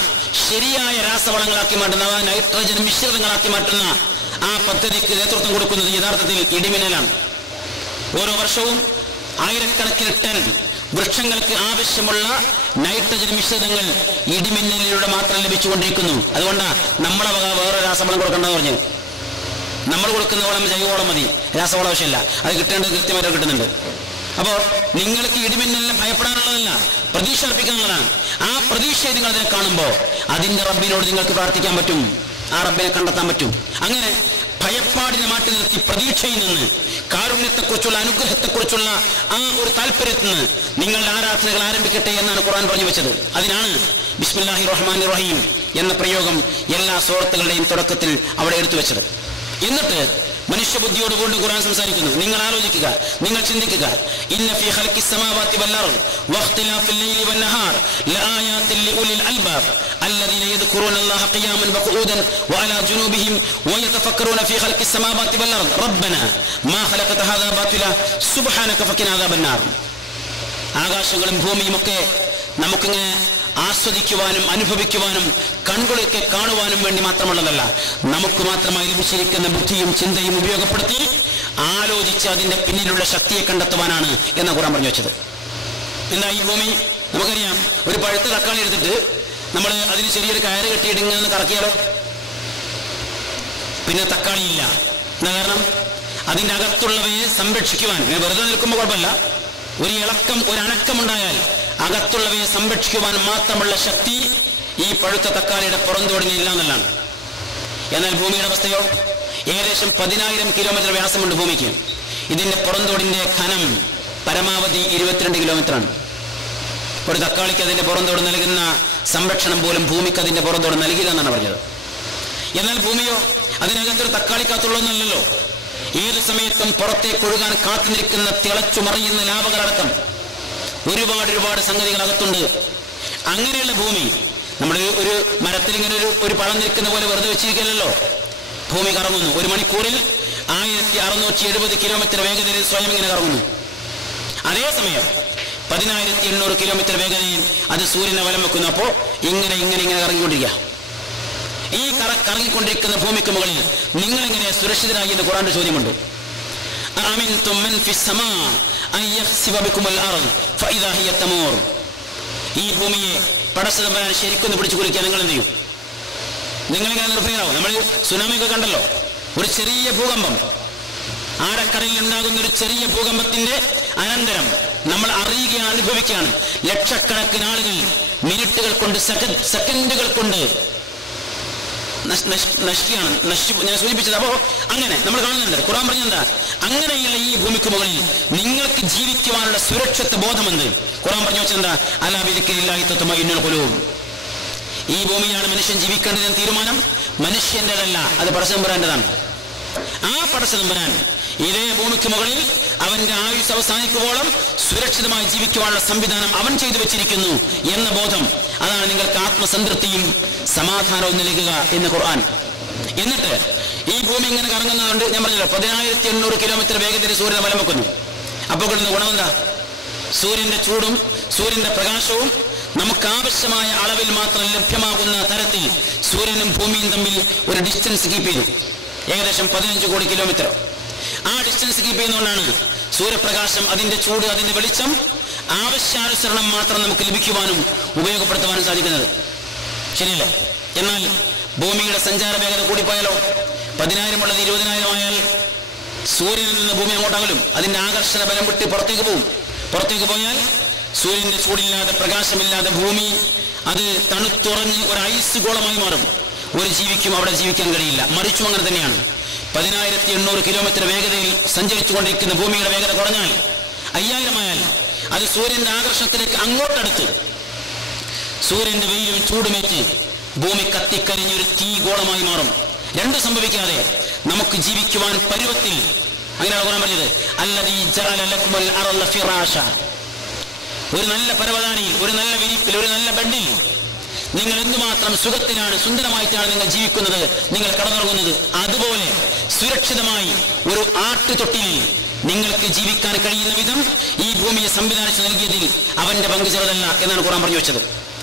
ശരിയായ രാസവളങ്ങളാക്കി മാറ്റുന്ന, നൈട്രജൻ മിശ്രിതങ്ങളാക്കി മാറ്റുന്ന ആ പദ്ധതിക്ക് നേതൃത്വം കൊടുക്കുന്നത് യഥാർത്ഥത്തിൽ ഇടിമിന്നലാണ്. ഓരോ വർഷവും ആയിരക്കണക്കിന് ടൺ വൃക്ഷങ്ങൾക്ക് ആവശ്യമുള്ള നൈട്രജൻ മിശ്രിതങ്ങൾ ഇടിമിന്നലിലൂടെ മാത്രം ലഭിച്ചുകൊണ്ടിരിക്കുന്നു. അതുകൊണ്ടാണ് നമ്മളെ വക വേറെ രാസവളം കൊടുക്കേണ്ടതെന്ന് പറഞ്ഞു. നമ്മൾ കൊടുക്കുന്ന വളം ജൈവവളം മതി, രാസവളം ആവശ്യമില്ല. അത് കിട്ടേണ്ടത് കൃത്യമായിട്ട് കിട്ടുന്നുണ്ട്. അപ്പോ നിങ്ങൾക്ക് ഇടിമിന്നലിനെ ഭയപ്പെടാനുള്ളതല്ല, പ്രതീക്ഷ അർപ്പിക്കാനുള്ളതാണ്. ആ പ്രതീക്ഷയെ നിങ്ങൾ അതിനെ കാണുമ്പോൾ അതിന്റെ റബ്ബിനോട് നിങ്ങൾക്ക് പ്രാർത്ഥിക്കാൻ പറ്റും, ആ റബ്ബിനെ കണ്ടെത്താൻ പറ്റും. അങ്ങനെ ഭയപ്പാടിനെ മാറ്റി നിർത്തി പ്രതീക്ഷയിൽ നിന്ന്, കാരുണ്യത്തെക്കുറിച്ചുള്ള അനുഗ്രഹത്തെക്കുറിച്ചുള്ള ആ ഒരു താല്പര്യത്തിൽ നിന്ന് നിങ്ങളുടെ ആരാധനകൾ ആരംഭിക്കട്ടെ എന്നാണ് ഖുർആൻ പറഞ്ഞു വെച്ചത്. അതിനാണ് ബിസ്മില്ലാഹിർ റഹ്മാനിർ റഹീം എന്ന പ്രയോഗം എല്ലാ സൂറത്തുകളുടെയും തുടക്കത്തിൽ അവിടെ എടുത്തു വെച്ചത്. എന്നിട്ട് മനുഷ്യബുദ്ധിയോട് കൊണ്ട് ഖുർആൻ സംസാരിക്കുന്നു. നിങ്ങൾ ആലോചിക്കുക, നിങ്ങൾ ചിന്തിക്കുക. ഇന്ന ഫീ ഖൽഖിസ് സമാവാതി വൽ അർദ് വഖ്തിലാഫിൽ ലൈലി വൻ നഹാർ ലആയാതിൻ ലിഉലിൽ അൽബാബ് അല്ലദീന യദ്കുറൂന അല്ലാഹ ഖിയാമൻ വഖുഊദൻ വഅലാ ജുനൂബിഹിം വയതഫക്കറൂന ഫീ ഖൽഖിസ് സമാവാതി വൽ അർദ് റബ്ബനാ മാ ഖലഖത ഹാദാ ബാതില സുബ്ഹാനക ഫഖിനാ അദാബൻ നാർ. ആകാശങ്ങളും ഭൂമിയുമൊക്കെ നമുക്കിങ്ങനെ ആസ്വദിക്കുവാനും അനുഭവിക്കുവാനും കൺകുളിക്കെ കാണുവാനും വേണ്ടി മാത്രമുള്ളതല്ല, നമുക്ക് മാത്രമായി ലഭിച്ചിരിക്കുന്ന ബുദ്ധിയും ചിന്തയും ഉപയോഗപ്പെടുത്തി ആലോചിച്ച് അതിന്റെ പിന്നിലുള്ള ശക്തിയെ കണ്ടെത്തുവാനാണ് എന്ന് ഖുർആൻ പറഞ്ഞു വെച്ചത്. എന്താ ഈ ഭൂമി? നമുക്കറിയാം, ഒരു പഴുത്ത തക്കാളി എടുത്തിട്ട് നമ്മൾ അതിന് ചെറിയൊരു കയറ് കെട്ടിയിട്ട് ഇങ്ങനെ കറക്കിയാലോ, പിന്നെ തക്കാളി ഇല്ല. എന്താ കാരണം? അതിൻ്റെ അകത്തുള്ളവയെ സംരക്ഷിക്കുവാൻ വെറുതെ നിൽക്കുമ്പോൾ കുഴപ്പമില്ല, ഒരു ഇളക്കം ഒരു അനക്കമുണ്ടായാൽ അകത്തുള്ളവയെ സംരക്ഷിക്കുവാൻ മാത്രമുള്ള ശക്തി ഈ പഴുത്ത തക്കാളിയുടെ പുറന്തോടിന് ഇല്ല എന്നുള്ളതാണ്. എന്നാൽ ഭൂമിയുടെ അവസ്ഥയോ? ഏകദേശം 10,000 കിലോമീറ്റർ വ്യാസമുണ്ട് ഭൂമിക്ക്. ഇതിന്റെ പുറന്തോടിന്റെ ഖനം പരമാവധി 22 കിലോമീറ്ററാണ്. ഒരു തക്കാളിക്ക് അതിന്റെ പുറന്തോട് നൽകുന്ന സംരക്ഷണം പോലും ഭൂമിക്ക് അതിന്റെ പുറന്തോട് നൽകില്ല എന്നാണ് പറഞ്ഞത്. എന്നാൽ ഭൂമിയോ അതിനകത്തൊരു തക്കാളിക്കകത്തുള്ളൊന്നല്ലോ. ഏതു സമയത്തും പുറത്തേക്ക് ഒഴുകാൻ കാത്തു നിൽക്കുന്ന തിളച്ചു മറിയുന്ന ലാവകളടക്കം ഒരുപാട് സംഗതികൾ അകത്തുണ്ട്. അങ്ങനെയുള്ള ഭൂമി നമ്മൾ ഒരു മരത്തിൽ ഇങ്ങനെ ഒരു പഴം നിൽക്കുന്ന പോലെ വെറുതെ വെച്ചിരിക്കില്ലല്ലോ. ഭൂമി കറങ്ങുന്നു. ഒരു മണിക്കൂറിൽ 1670 കിലോമീറ്റർ വേഗതയിൽ സ്വയം ഇങ്ങനെ കറങ്ങുന്നു. അതേസമയം 10,800 കിലോമീറ്റർ വേഗതയിൽ അത് സൂര്യനെ വലം വെക്കുന്നു. അപ്പോൾ ഇങ്ങനെ കറങ്ങിക്കൊണ്ടിരിക്കുക. ഈ കറങ്ങിക്കൊണ്ടിരിക്കുന്ന ഭൂമിക്ക് മുകളിൽ നിങ്ങളെങ്ങനെ സുരക്ഷിതരായി എന്ന് ഖുർആന്റെ ചോദ്യമുണ്ട്. ഈ ഭൂമിയെ പടച്ചതമ്പുരാൻ ശരിക്കൊന്ന് പിടിച്ചു കുറിക്കാൻ നിങ്ങൾ എന്ത് ചെയ്യും? നിങ്ങളിങ്ങനെ നിർഭയരാവും. നമ്മൾ സുനാമിയൊക്കെ കണ്ടല്ലോ, ഒരു ചെറിയ ഭൂകമ്പം, ആഴക്കടലിൽ ഉണ്ടാകുന്ന ഒരു ചെറിയ ഭൂകമ്പത്തിന്റെ അനന്തരം നമ്മൾ അറിയുകയാണ്, അനുഭവിക്കുകയാണ്. ലക്ഷക്കണക്കിന് ആളുകൾ മിനിറ്റുകൾ കൊണ്ട് സെക്കൻഡുകൾ കൊണ്ട് നശിക്കുകയാണ്. ഞാൻ സൂചിപ്പിച്ചത്. അപ്പോ അങ്ങനെ നമ്മൾ കാണുന്നുണ്ട്. ഖുർആൻ പറഞ്ഞെന്താ? അങ്ങനെയുള്ള ഈ ഭൂമിക്ക് മുകളിൽ നിങ്ങൾക്ക് ജീവിക്കുവാനുള്ള സുരക്ഷിത ബോധമെന്ത്? ഖുർആൻ പറഞ്ഞു വെച്ചെന്താ? അലാ ബിദിക്രില്ലാഹി തത്മഇന്നുൽ ഖുലൂബ്. ഈ ഭൂമിയാണ് മനുഷ്യൻ ജീവിക്കേണ്ടതെന്ന് തീരുമാനം മനുഷ്യന്റേതല്ല, അത് പടച്ചതമ്പുരാന്റേതാണ്. ആ പടച്ചതമ്പുരാൻ ഇതേ ഭൂമിക്ക് മുകളിൽ അവന്റെ ആയുസ് അവസാനിക്കുവോളം സുരക്ഷിതമായി ജീവിക്കുവാനുള്ള സംവിധാനം അവൻ ചെയ്തു വെച്ചിരിക്കുന്നു എന്ന ബോധം, അതാണ് നിങ്ങൾക്ക് ആത്മസംതൃപ്തിയും സമാധാനവും നൽകുക എന്ന് ഖുർആൻ. എന്നിട്ട് ഈ ഭൂമി ഇങ്ങനെ കറങ്ങുന്നതുകൊണ്ട് ഞാൻ പറഞ്ഞല്ലോ 10,800 കിലോമീറ്റർ വേഗത്തിൽ സൂര്യനെ വലം വെക്കുന്നു. അപ്പോൾ കിട്ടുന്ന ഗുണമെന്താ? സൂര്യന്റെ ചൂടും സൂര്യന്റെ പ്രകാശവും നമുക്ക് ആവശ്യമായ അളവിൽ മാത്രം ലഭ്യമാകുന്ന തരത്തിൽ സൂര്യനും ഭൂമിയും തമ്മിൽ ഒരു ഡിസ്റ്റൻസ് കീപ്പ് ചെയ്തു. ഏകദേശം 15 കോടി കിലോമീറ്റർ. ആ ഡിസ്റ്റൻസ് കീപ്പ് ചെയ്യുന്നതുകൊണ്ടാണ് സൂര്യപ്രകാശം, അതിന്റെ ചൂട്, അതിന്റെ വെളിച്ചം ആവശ്യാനുസരണം മാത്രം നമുക്ക് ലഭിക്കുവാനും ഉപയോഗപ്പെടുത്തുവാനും സാധിക്കുന്നത്. ശരിയല്ല? എന്നാൽ ഭൂമിയുടെ സഞ്ചാര വേഗത കൂടിപ്പോയാലോ? 10,000 ഉള്ളത് 20,000 ആയാൽ സൂര്യനിൽ നിന്ന് ഭൂമി അങ്ങോട്ടാകലും അതിന്റെ ആകർഷണ ബലം വിട്ട് പുറത്തേക്ക് പോകും. പുറത്തേക്ക് പോയാൽ സൂര്യന്റെ ചൂടില്ലാതെ പ്രകാശമില്ലാതെ ഭൂമി അത് തണുത്തുറഞ്ഞ് ഒരു ഐസ് ഗോളമായി മാറും. ഒരു ജീവിക്കും അവിടെ ജീവിക്കാൻ കഴിയില്ല. മറിച്ചും അങ്ങനെ തന്നെയാണ്. 10,800 കിലോമീറ്റർ വേഗതയിൽ സഞ്ചരിച്ചുകൊണ്ടിരിക്കുന്ന ഭൂമിയുടെ വേഗത കുറഞ്ഞാൽ 5,000 ആയാൽ അത് സൂര്യന്റെ ആകർഷണത്തിലേക്ക് അങ്ങോട്ടടുത്ത് സൂര്യന്റെ വെയിലും ചൂടുമേറ്റ് ഭൂമി കത്തിക്കരിഞ്ഞൊരു തീ ഗോളമായി മാറും. രണ്ടും സംഭവിക്കാതെ നമുക്ക് ജീവിക്കുവാൻ പരുവത്തിൽ, അങ്ങനെയാണ് ഖുർആൻ പറഞ്ഞത്, അല്ലദീ ജഅല ലക്കുമുൽ അർള ഫിറാശ. ഒരു നല്ല പരവതാനിയിൽ, ഒരു നല്ല വിരിപ്പിൽ, ഒരു നല്ല ബെഡിൽ നിങ്ങൾ എന്തുമാത്രം സുഖത്തിലാണ്, സുന്ദരമായിട്ടാണ് നിങ്ങൾ ജീവിക്കുന്നത്, നിങ്ങൾ കടന്നുറങ്ങുന്നത്. അതുപോലെ സുരക്ഷിതമായി ഒരു ആട്ടുതൊട്ടിലിൽ നിങ്ങൾക്ക് ജീവിക്കാൻ കഴിയുന്ന വിധം ഈ ഭൂമിയെ സംവിധാനിച്ചു നൽകിയതിൽ അവന്റെ പങ്ക് ചെറുതല്ല എന്നാണ് ഖുർആൻ പറഞ്ഞു വെച്ചത്.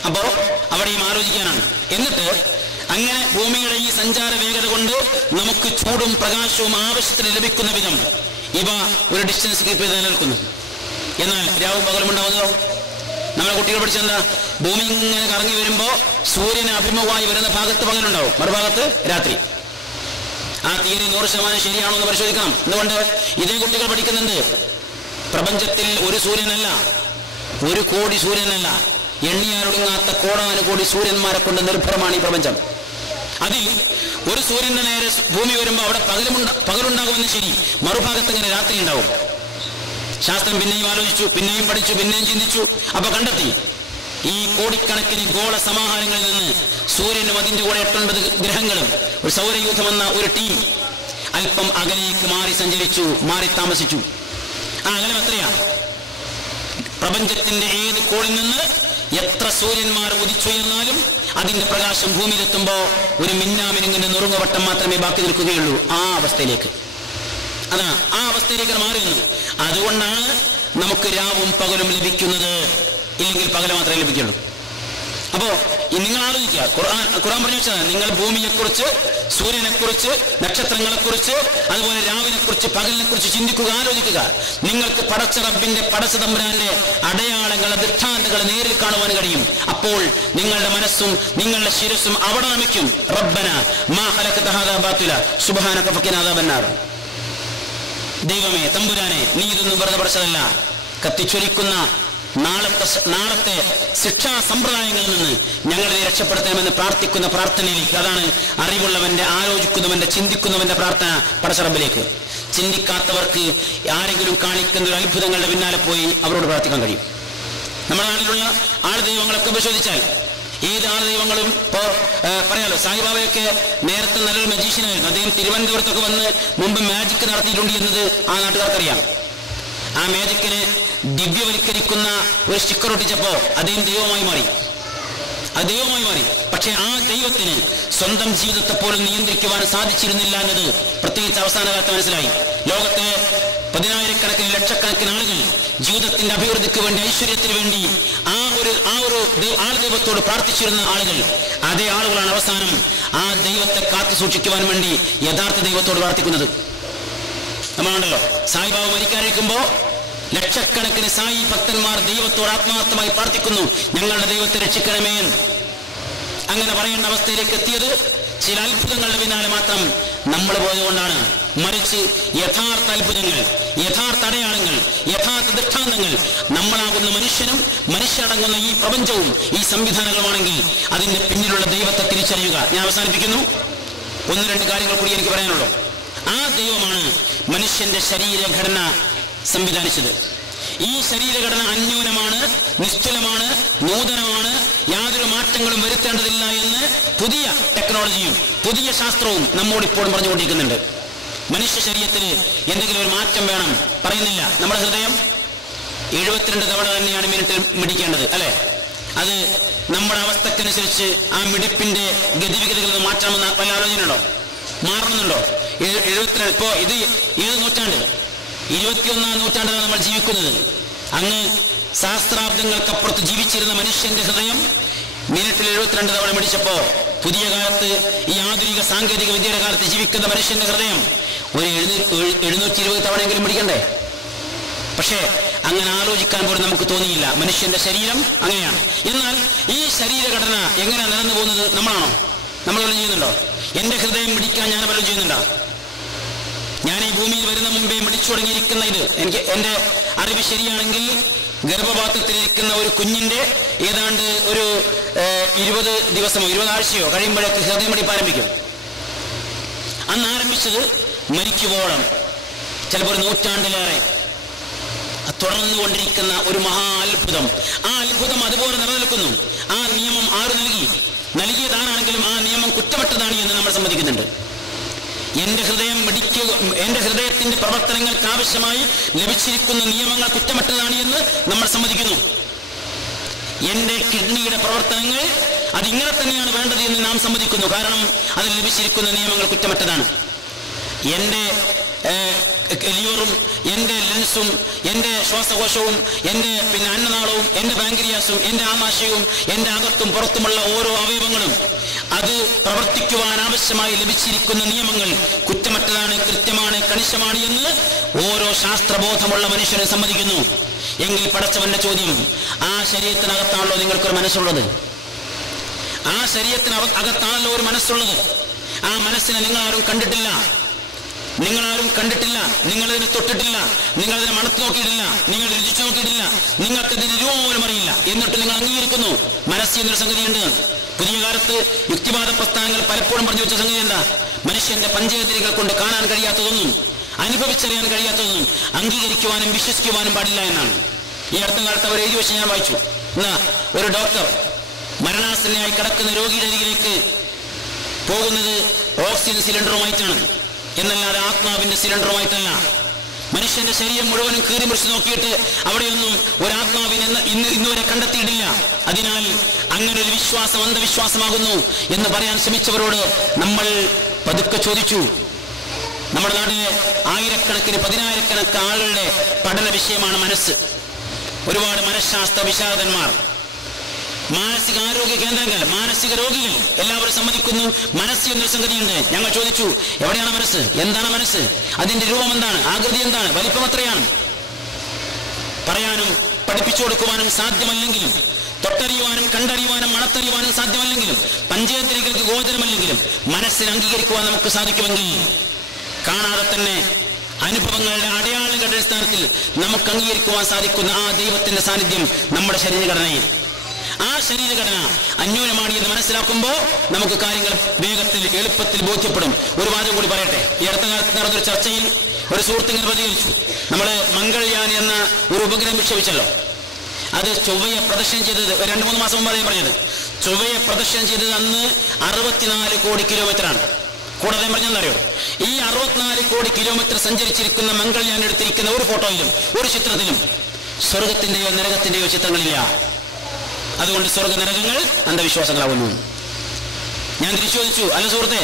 അപ്പോ അവിടെയും ആലോചിക്കാനാണ്. എന്നിട്ട് അങ്ങനെ ഭൂമിയുടെ ഈ സഞ്ചാര വേഗത കൊണ്ട് നമുക്ക് ചൂടും പ്രകാശവും ആവശ്യത്തിന് ലഭിക്കുന്ന വിധം ഇവ ഒരു ഡിസ്റ്റൻസ് കീപ്പ് ചെയ്ത് നിലനിൽക്കുന്നു. എന്നാൽ രാവും പകലും ഉണ്ടാവുന്നതോ? നമ്മളെ കുട്ടികൾ പഠിച്ചെന്താ? ഭൂമി ഇങ്ങനെ കറങ്ങി വരുമ്പോ സൂര്യന് അഭിമുഖമായി വരുന്ന ഭാഗത്ത് പകലുണ്ടാവും, മറുഭാഗത്ത് രാത്രി. ആ തിയറി 100% ശരിയാണോ എന്ന് പരിശോധിക്കണം. എന്തുകൊണ്ട്? ഇതേ കുട്ടികൾ പഠിക്കുന്നുണ്ട്, പ്രപഞ്ചത്തിൽ ഒരു സൂര്യനല്ല, 1 കോടി സൂര്യനല്ല, എണ്ണിയാലൊടുങ്ങാത്ത കോടാനുകോടി സൂര്യന്മാരെ കൊണ്ട് നിർഭരമാണ് ഈ പ്രപഞ്ചം. അതിൽ ഒരു സൂര്യന്റെ നേരെ ഭൂമി വരുമ്പോൾ അവിടെ പകലുണ്ടാകുമെന്ന് ശരി, മറുഭാഗത്ത് ഇങ്ങനെ രാത്രി ഉണ്ടാവും. ശാസ്ത്രം പിന്നെയും ആലോചിച്ചു, പിന്നെയും പഠിച്ചു, പിന്നെയും ചിന്തിച്ചു. അപ്പൊ കണ്ടെത്തി ഈ കോടിക്കണക്കിന് ഗോള സമാഹാരങ്ങളിൽ നിന്ന് സൂര്യനും അതിന്റെ കൂടെ 8 ഗ്രഹങ്ങളും ഒരു സൗരയൂഥം എന്ന ഒരു ടീം അല്പം അകലേക്ക് മാറി സഞ്ചരിച്ചു, മാറി താമസിച്ചു. ആ അകലം എത്രയാ? പ്രപഞ്ചത്തിന്റെ ഏത് കോണിൽ നിന്ന് എത്ര സൂര്യന്മാർ ഉദിച്ചുയർന്നാലും അതിന്റെ പ്രകാശം ഭൂമിയിലെത്തുമ്പോ ഒരു മിന്നാമിനുങ്ങിന്റെ നുറുങ്ങുവട്ടം മാത്രമേ ബാക്കി നിൽക്കുകയുള്ളൂ. ആ അവസ്ഥയിലേക്ക്, അതാ ആ അവസ്ഥയിലേക്ക് മാറി നിന്നു. അതുകൊണ്ടാണ് നമുക്ക് രാവും പകലും ലഭിക്കുന്നത്. ഇല്ലെങ്കിൽ പകല് മാത്രമേ ലഭിക്കുള്ളൂ. അപ്പോ നിങ്ങൾ ആലോചിക്കുക, ഖുർആൻ പറഞ്ഞു വെച്ചാൽ നിങ്ങൾ ഭൂമിയെക്കുറിച്ച്, സൂര്യനെക്കുറിച്ച്, നക്ഷത്രങ്ങളെക്കുറിച്ച്, അതുപോലെ രാവിനെക്കുറിച്ച്, പകലിനെക്കുറിച്ച് ചിന്തിക്കുക, ആലോചിക്കുക. നിങ്ങൾക്ക് പടച്ച റബ്ബിന്റെ, പടച്ച തമ്പുരാന്റെ അടയാളങ്ങൾ, ദൃഷ്ടാന്തങ്ങൾ നേരിൽ കാണുവാൻ കഴിയും. അപ്പോൾ നിങ്ങളുടെ മനസ്സും നിങ്ങളുടെ ശിരസ്സും അവിടെ നമിക്കും. റബ്ബന മാ ഖലഖത ഹാദാ ബാതില സുബ്ഹാനക ഫഖിനാ അദാബന്നാർ. ദൈവമേ, തമ്പുരാനെ, നീ ഇതൊന്നും വെറുതെ പഠിച്ചതല്ല. കത്തിച്ചൊലിക്കുന്ന നാളത്തെ ശിക്ഷാ സമ്പ്രദായങ്ങളിൽ നിന്ന് ഞങ്ങളെ രക്ഷപ്പെടുത്തണമെന്ന് പ്രാർത്ഥിക്കുന്ന പ്രാർത്ഥനയിലേക്ക്, അതാണ് അറിവുള്ളവന്റെ, ആലോചിക്കുന്നവന്റെ, ചിന്തിക്കുന്നവന്റെ പ്രാർത്ഥന പടച്ച റബ്ബിലേക്ക്. ചിന്തിക്കാത്തവർക്ക് ആരെങ്കിലും കാണിക്കുന്ന ഒരു അത്ഭുതങ്ങളുടെ പിന്നാലെ പോയി അവരോട് പ്രാർത്ഥിക്കാൻ കഴിയും. നമ്മുടെ നാട്ടിലുള്ള ആൾദൈവങ്ങളൊക്കെ പരിശോധിച്ചാൽ ഏത് ആൾദൈവങ്ങളും ഇപ്പോ പറയാലോ, സായിബാബയൊക്കെ നേരത്തെ നല്ലൊരു മജീഷ്യനായിരുന്നു. അദ്ദേഹം തിരുവനന്തപുരത്തൊക്കെ വന്ന് മുമ്പ് മാജിക് നടത്തിയിട്ടുണ്ട് എന്നത് ആ നാട്ടുകാർക്കറിയാം. ആ മാജിക്കിനെ ദിവ്യവൽക്കരിക്കുന്ന ഒരു സ്റ്റിക്കർ ഒട്ടിച്ചപ്പോ അദ്ദേഹം ദൈവമായി മാറി. അത് ദൈവമായി മാറി. പക്ഷെ ആ ദൈവത്തിന് സ്വന്തം ജീവിതത്തെ പോലും നിയന്ത്രിക്കുവാൻ സാധിച്ചിരുന്നില്ല എന്നത് പ്രത്യേകിച്ച് അവസാന കാലത്ത് മനസ്സിലായി. ലോകത്തെ 10,000-കണക്കിന് ലക്ഷക്കണക്കിന് ആളുകൾ ജീവിതത്തിന്റെ അഭിവൃദ്ധിക്ക് വേണ്ടി, ഐശ്വര്യത്തിന് വേണ്ടി ആ ഒരു ആൾദൈവത്തോട് പ്രാർത്ഥിച്ചിരുന്ന ആളുകൾ, അതേ ആളുകളാണ് അവസാനം ആ ദൈവത്തെ കാത്തു സൂക്ഷിക്കുവാൻ വേണ്ടി യഥാർത്ഥ ദൈവത്തോട് പ്രാർത്ഥിക്കുന്നത്. നമ്മളുണ്ടല്ലോ, സായിബാബ മരിക്കാനിരിക്കുമ്പോ ലക്ഷക്കണക്കിന് സായി ഭക്തന്മാർ ദൈവത്തോട് ആത്മാർത്ഥമായി പ്രാർത്ഥിക്കുന്നു, ഞങ്ങളുടെ ദൈവത്തെ രക്ഷിക്കണമേ. അങ്ങനെ പറയേണ്ട അവസ്ഥയിലേക്ക് എത്തിയത് ചില അത്ഭുതങ്ങളുടെ പിന്നാലെ മാത്രം നമ്മൾ പോയതുകൊണ്ടാണ്. മറിച്ച് യഥാർത്ഥ അത്ഭുതങ്ങൾ, യഥാർത്ഥ അടയാളങ്ങൾ, യഥാർത്ഥ ദൃഷ്ടാന്തങ്ങൾ നമ്മളാകുന്ന മനുഷ്യനും മനുഷ്യടങ്ങുന്ന ഈ പ്രപഞ്ചവും ഈ സംവിധാനങ്ങളുമാണെങ്കിൽ അതിന്റെ പിന്നിലുള്ള ദൈവത്തെ തിരിച്ചറിയുക. ഞാൻ അവസാനിപ്പിക്കുന്നു. 1-2 കാര്യങ്ങൾ കൂടി എനിക്ക് പറയാനുള്ളൂ. ആ ദൈവമാണ് മനുഷ്യന്റെ ശരീരഘടന സംവിധാനിച്ചത്. ഈ ശരീരഘടന അന്യൂനമാണ്, നിശ്ചലമാണ്, നൂതനമാണ്, യാതൊരു മാറ്റങ്ങളും വരുത്തേണ്ടതില്ല എന്ന് പുതിയ ടെക്നോളജിയും പുതിയ ശാസ്ത്രവും നമ്മോടിപ്പോഴും പറഞ്ഞുകൊണ്ടിരിക്കുന്നുണ്ട്. മനുഷ്യ ശരീരത്തിന് എന്തെങ്കിലും ഒരു മാറ്റം വേണം, പറയുന്നില്ല. നമ്മുടെ ഹൃദയം 72 തവണ തന്നെയാണ് മിനിറ്റിൽ മിടിക്കേണ്ടത്, അല്ലെ? അത് നമ്മുടെ അവസ്ഥക്കനുസരിച്ച് ആ മിടിപ്പിന്റെ ഗതിവിഗതികളിൽ മാറ്റണമെന്ന് വല്ല ആലോചനയുണ്ടോ? മാറണമെന്നുണ്ടോ? 72 ഇപ്പോ ഇത് നൂറ്റാണ്ട്, 21-ാം നൂറ്റാണ്ടിലാണ് നമ്മൾ ജീവിക്കുന്നത്. അങ്ങ് സഹസ്രാബ്ദങ്ങൾക്കപ്പുറത്ത് ജീവിച്ചിരുന്ന മനുഷ്യന്റെ ഹൃദയം മിനിറ്റിൽ 72 തവണ മിടിച്ചപ്പോ പുതിയ കാലത്ത്, ഈ ആധുനിക സാങ്കേതിക വിദ്യയുടെ കാലത്ത് ജീവിക്കുന്ന മനുഷ്യന്റെ ഹൃദയം ഒരു 720 തവണയെങ്കിലും മിടിക്കണ്ടേ? പക്ഷേ അങ്ങനെ ആലോചിക്കാൻ പോലും നമുക്ക് തോന്നിയില്ല. മനുഷ്യന്റെ ശരീരം അങ്ങനെയാണ്. എന്നാൽ ഈ ശരീരഘടന എങ്ങനെയാണ് നടന്നു പോകുന്നത്? നമ്മളാണോ? നമ്മൾ വല്ലതും ചെയ്യുന്നുണ്ടോ? എന്റെ ഹൃദയം മിടിക്കാൻ ഞാൻ വല്ലതും ചെയ്യുന്നുണ്ടോ? ഞാൻ ഈ ഭൂമിയിൽ വരുന്ന മുമ്പേ മിടിച്ചു തുടങ്ങിയിരിക്കുന്ന ഇത്, എനിക്ക് എന്റെ അറിവ് ശരിയാണെങ്കിൽ ഗർഭപാത്രത്തിലിരിക്കുന്ന ഒരു കുഞ്ഞിന്റെ ഏതാണ്ട് ഒരു 20 ദിവസമോ 20 ആഴ്ചയോ കഴിയുമ്പോഴേക്ക് ഹൃദയമിടിപ്പ് ആരംഭിക്കും. അന്ന് ആരംഭിച്ചത് മരിക്കുവോളം, ചിലപ്പോൾ ഒരു നൂറ്റാണ്ടിലേറെ തുടർന്നുകൊണ്ടിരിക്കുന്ന ഒരു മഹാ അത്ഭുതം. ആ അത്ഭുതം അതുപോലെ നിലനിൽക്കുന്നു. ആ നിയമം ആര് നൽകിയതാണെങ്കിലും ആ നിയമം കുറ്റമറ്റതാണ് എന്ന് നമ്മൾ സമ്മതിക്കുന്നുണ്ട്. എന്റെ ഹൃദയത്തിന്റെ പ്രവർത്തനങ്ങൾക്ക് ആവശ്യമായി ലഭിച്ചിരിക്കുന്ന നിയമങ്ങൾ കുറ്റമറ്റതാണ് എന്ന് നമ്മൾ സമ്മതിക്കുന്നു. എന്റെ കിഡ്നിയുടെ പ്രവർത്തനങ്ങൾ അതിങ്ങനെ തന്നെയാണ് വേണ്ടത് എന്ന് നാം സമ്മതിക്കുന്നു. കാരണം അതിൽ ലഭിച്ചിരിക്കുന്ന നിയമങ്ങൾ കുറ്റമറ്റതാണ്. എന്റെ ലിവറും എന്റെ ലെൻസും എന്റെ ശ്വാസകോശവും എന്റെ അന്നനാളവും എന്റെ പാൻക്രിയാസും എന്റെ ആമാശയവും എന്റെ അകത്തും പുറത്തുമുള്ള ഓരോ അവയവങ്ങളും അത് പ്രവർത്തിക്കുവാൻ ആവശ്യമായി ലഭിച്ചിരിക്കുന്ന നിയമങ്ങൾ കുറ്റമറ്റതാണ്, കൃത്യമാണ്, കണിശമാണ് എന്ന് ഓരോ ശാസ്ത്രബോധമുള്ള മനുഷ്യനെ സമ്മതിക്കുന്നു. എങ്കിൽ പടച്ചവന്റെ ചോദ്യം, ആ ശരീരത്തിനകത്താണല്ലോ നിങ്ങൾക്കൊരു മനസ്സുള്ളത്? ആ ശരീരത്തിനകത്താണല്ലോ ഒരു മനസ്സുള്ളത്. ആ മനസ്സിനെ നിങ്ങളാരും കണ്ടിട്ടില്ല, നിങ്ങളതിനെ തൊട്ടിട്ടില്ല, നിങ്ങളതിനെ മണത്ത് നോക്കിയിട്ടില്ല, നിങ്ങൾ രുചിച്ചു നോക്കിയിട്ടില്ല, നിങ്ങൾക്കതിന് രൂപം പോലും അറിയില്ല. എന്നിട്ട് നിങ്ങൾ അംഗീകരിക്കുന്നു മനസ്സ് എന്നൊരു സംഗതിയുണ്ട്. പുതിയ കാലത്ത് യുക്തിവാദ പ്രസ്ഥാനങ്ങൾ പലപ്പോഴും പറഞ്ഞു വെച്ച സംഗതി എന്താ? മനുഷ്യന്റെ പഞ്ചേന്ദ്രിയങ്ങൾ കൊണ്ട് കാണാൻ കഴിയാത്തതൊന്നും അനുഭവിച്ചറിയാൻ കഴിയാത്തതൊന്നും അംഗീകരിക്കുവാനും വിശ്വസിക്കുവാനും പാടില്ല എന്നാണ്. ഈ അടുത്ത കാലത്ത് അവർ എഴുതി വെച്ച് ഞാൻ വായിച്ചു. എന്നാ ഒരു ഡോക്ടർ മരണാസന്നയായി കിടക്കുന്ന രോഗിയുടെ അരികിലേക്ക് പോകുന്നത് ഓക്സിജൻ സിലിണ്ടറുമായിട്ടാണ് എന്നല്ലാതെ ആത്മാവിന്റെ സിലിണ്ടറുമായിട്ടല്ല. മനുഷ്യന്റെ ശരീരം മുഴുവനും കീറി മുറിച്ച് നോക്കിയിട്ട് അവിടെയൊന്നും ഒരാത്മാവിനെ ഇന്നുവരെ കണ്ടെത്തിയിട്ടില്ല. അതിനാൽ അങ്ങനെ ഒരു വിശ്വാസം അന്ധവിശ്വാസമാകുന്നു എന്ന് പറയാൻ ശ്രമിച്ചവരോട് നമ്മൾ പതുക്കെ ചോദിച്ചു. നമ്മുടെ നാട്ടിലെ ആയിരക്കണക്കിന് പതിനായിരക്കണക്കിന് ആളുകളുടെ പഠന വിഷയമാണ് മനസ്സ്. ഒരുപാട് മനഃശാസ്ത്ര വിശാരദന്മാർ, മാനസികാരോഗ്യ കേന്ദ്രങ്ങൾ, മാനസിക രോഗികൾ എല്ലാവരും സമ്മതിക്കുന്നു മനസ്സ് എന്നൊരു സംഗതിയുണ്ട്. ഞങ്ങൾ ചോദിച്ചു, എവിടെയാണ് മനസ്സ്? എന്താണ് മനസ്സ്? അതിന്റെ രൂപം എന്താണ്? ആകൃതി എന്താണ്? വലിപ്പം എത്രയാണ്? പറയാനും പഠിപ്പിച്ചു കൊടുക്കുവാനും സാധ്യമല്ലെങ്കിലും, തൊട്ടറിയുവാനും കണ്ടറിയുവാനും മണത്തറിയുവാനും സാധ്യമല്ലെങ്കിലും, പഞ്ചേന്ദ്രിയങ്ങൾക്ക് ഗോചരമല്ലെങ്കിലും മനസ്സിനെ അംഗീകരിക്കുവാൻ നമുക്ക് സാധിക്കുമെങ്കിൽ കാണാതെ തന്നെ അനുഭവങ്ങളുടെ അടയാളങ്ങളുടെ അടിസ്ഥാനത്തിൽ നമുക്ക് അംഗീകരിക്കുവാൻ സാധിക്കുന്ന ആ ദൈവത്തിന്റെ സാന്നിധ്യം നമ്മുടെ ശരീരഘടനയിൽ, ആ ശരീരഘടന അന്യൂനമാണ് എന്ന് മനസ്സിലാക്കുമ്പോൾ നമുക്ക് കാര്യങ്ങൾ വേഗത്തിൽ എളുപ്പത്തിൽ ബോധ്യപ്പെടും. ഒരു വാദം കൂടി പറയട്ടെ. ഈ അടുത്ത കാലത്ത് നടന്നൊരു ചർച്ചയിൽ ഒരു സുഹൃത്തിങ്ങനെ പ്രതികരിച്ചു. നമ്മൾ മംഗൾയാൻ എന്ന ഒരു ഉപഗ്രഹം വിക്ഷേപിച്ചല്ലോ, അത് ചൊവ്വയെ പ്രദക്ഷിണം ചെയ്തത് 2-3 മാസം മുമ്പ് പറയുന്നത്. ചൊവ്വയെ പ്രദക്ഷിണം ചെയ്തത് അന്ന് 64 കോടി കിലോമീറ്ററാണ്. കൂടാതെ പറഞ്ഞെന്നറിയോ, ഈ 64 കോടി കിലോമീറ്റർ സഞ്ചരിച്ചിരിക്കുന്ന മംഗൾയാൻ എടുത്തിരിക്കുന്ന ഒരു ഫോട്ടോയിലും ഒരു ചിത്രത്തിലും സ്വർഗത്തിന്റെയോ നരകത്തിന്റെയോ ചിത്രങ്ങളില്ല. അതുകൊണ്ട് സ്വർഗ നരകങ്ങൾ അന്ധവിശ്വാസങ്ങളാവുന്നു. ഞാൻ തിരിച്ചു ചോദിച്ചു, അല്ല സുഹൃത്തെ,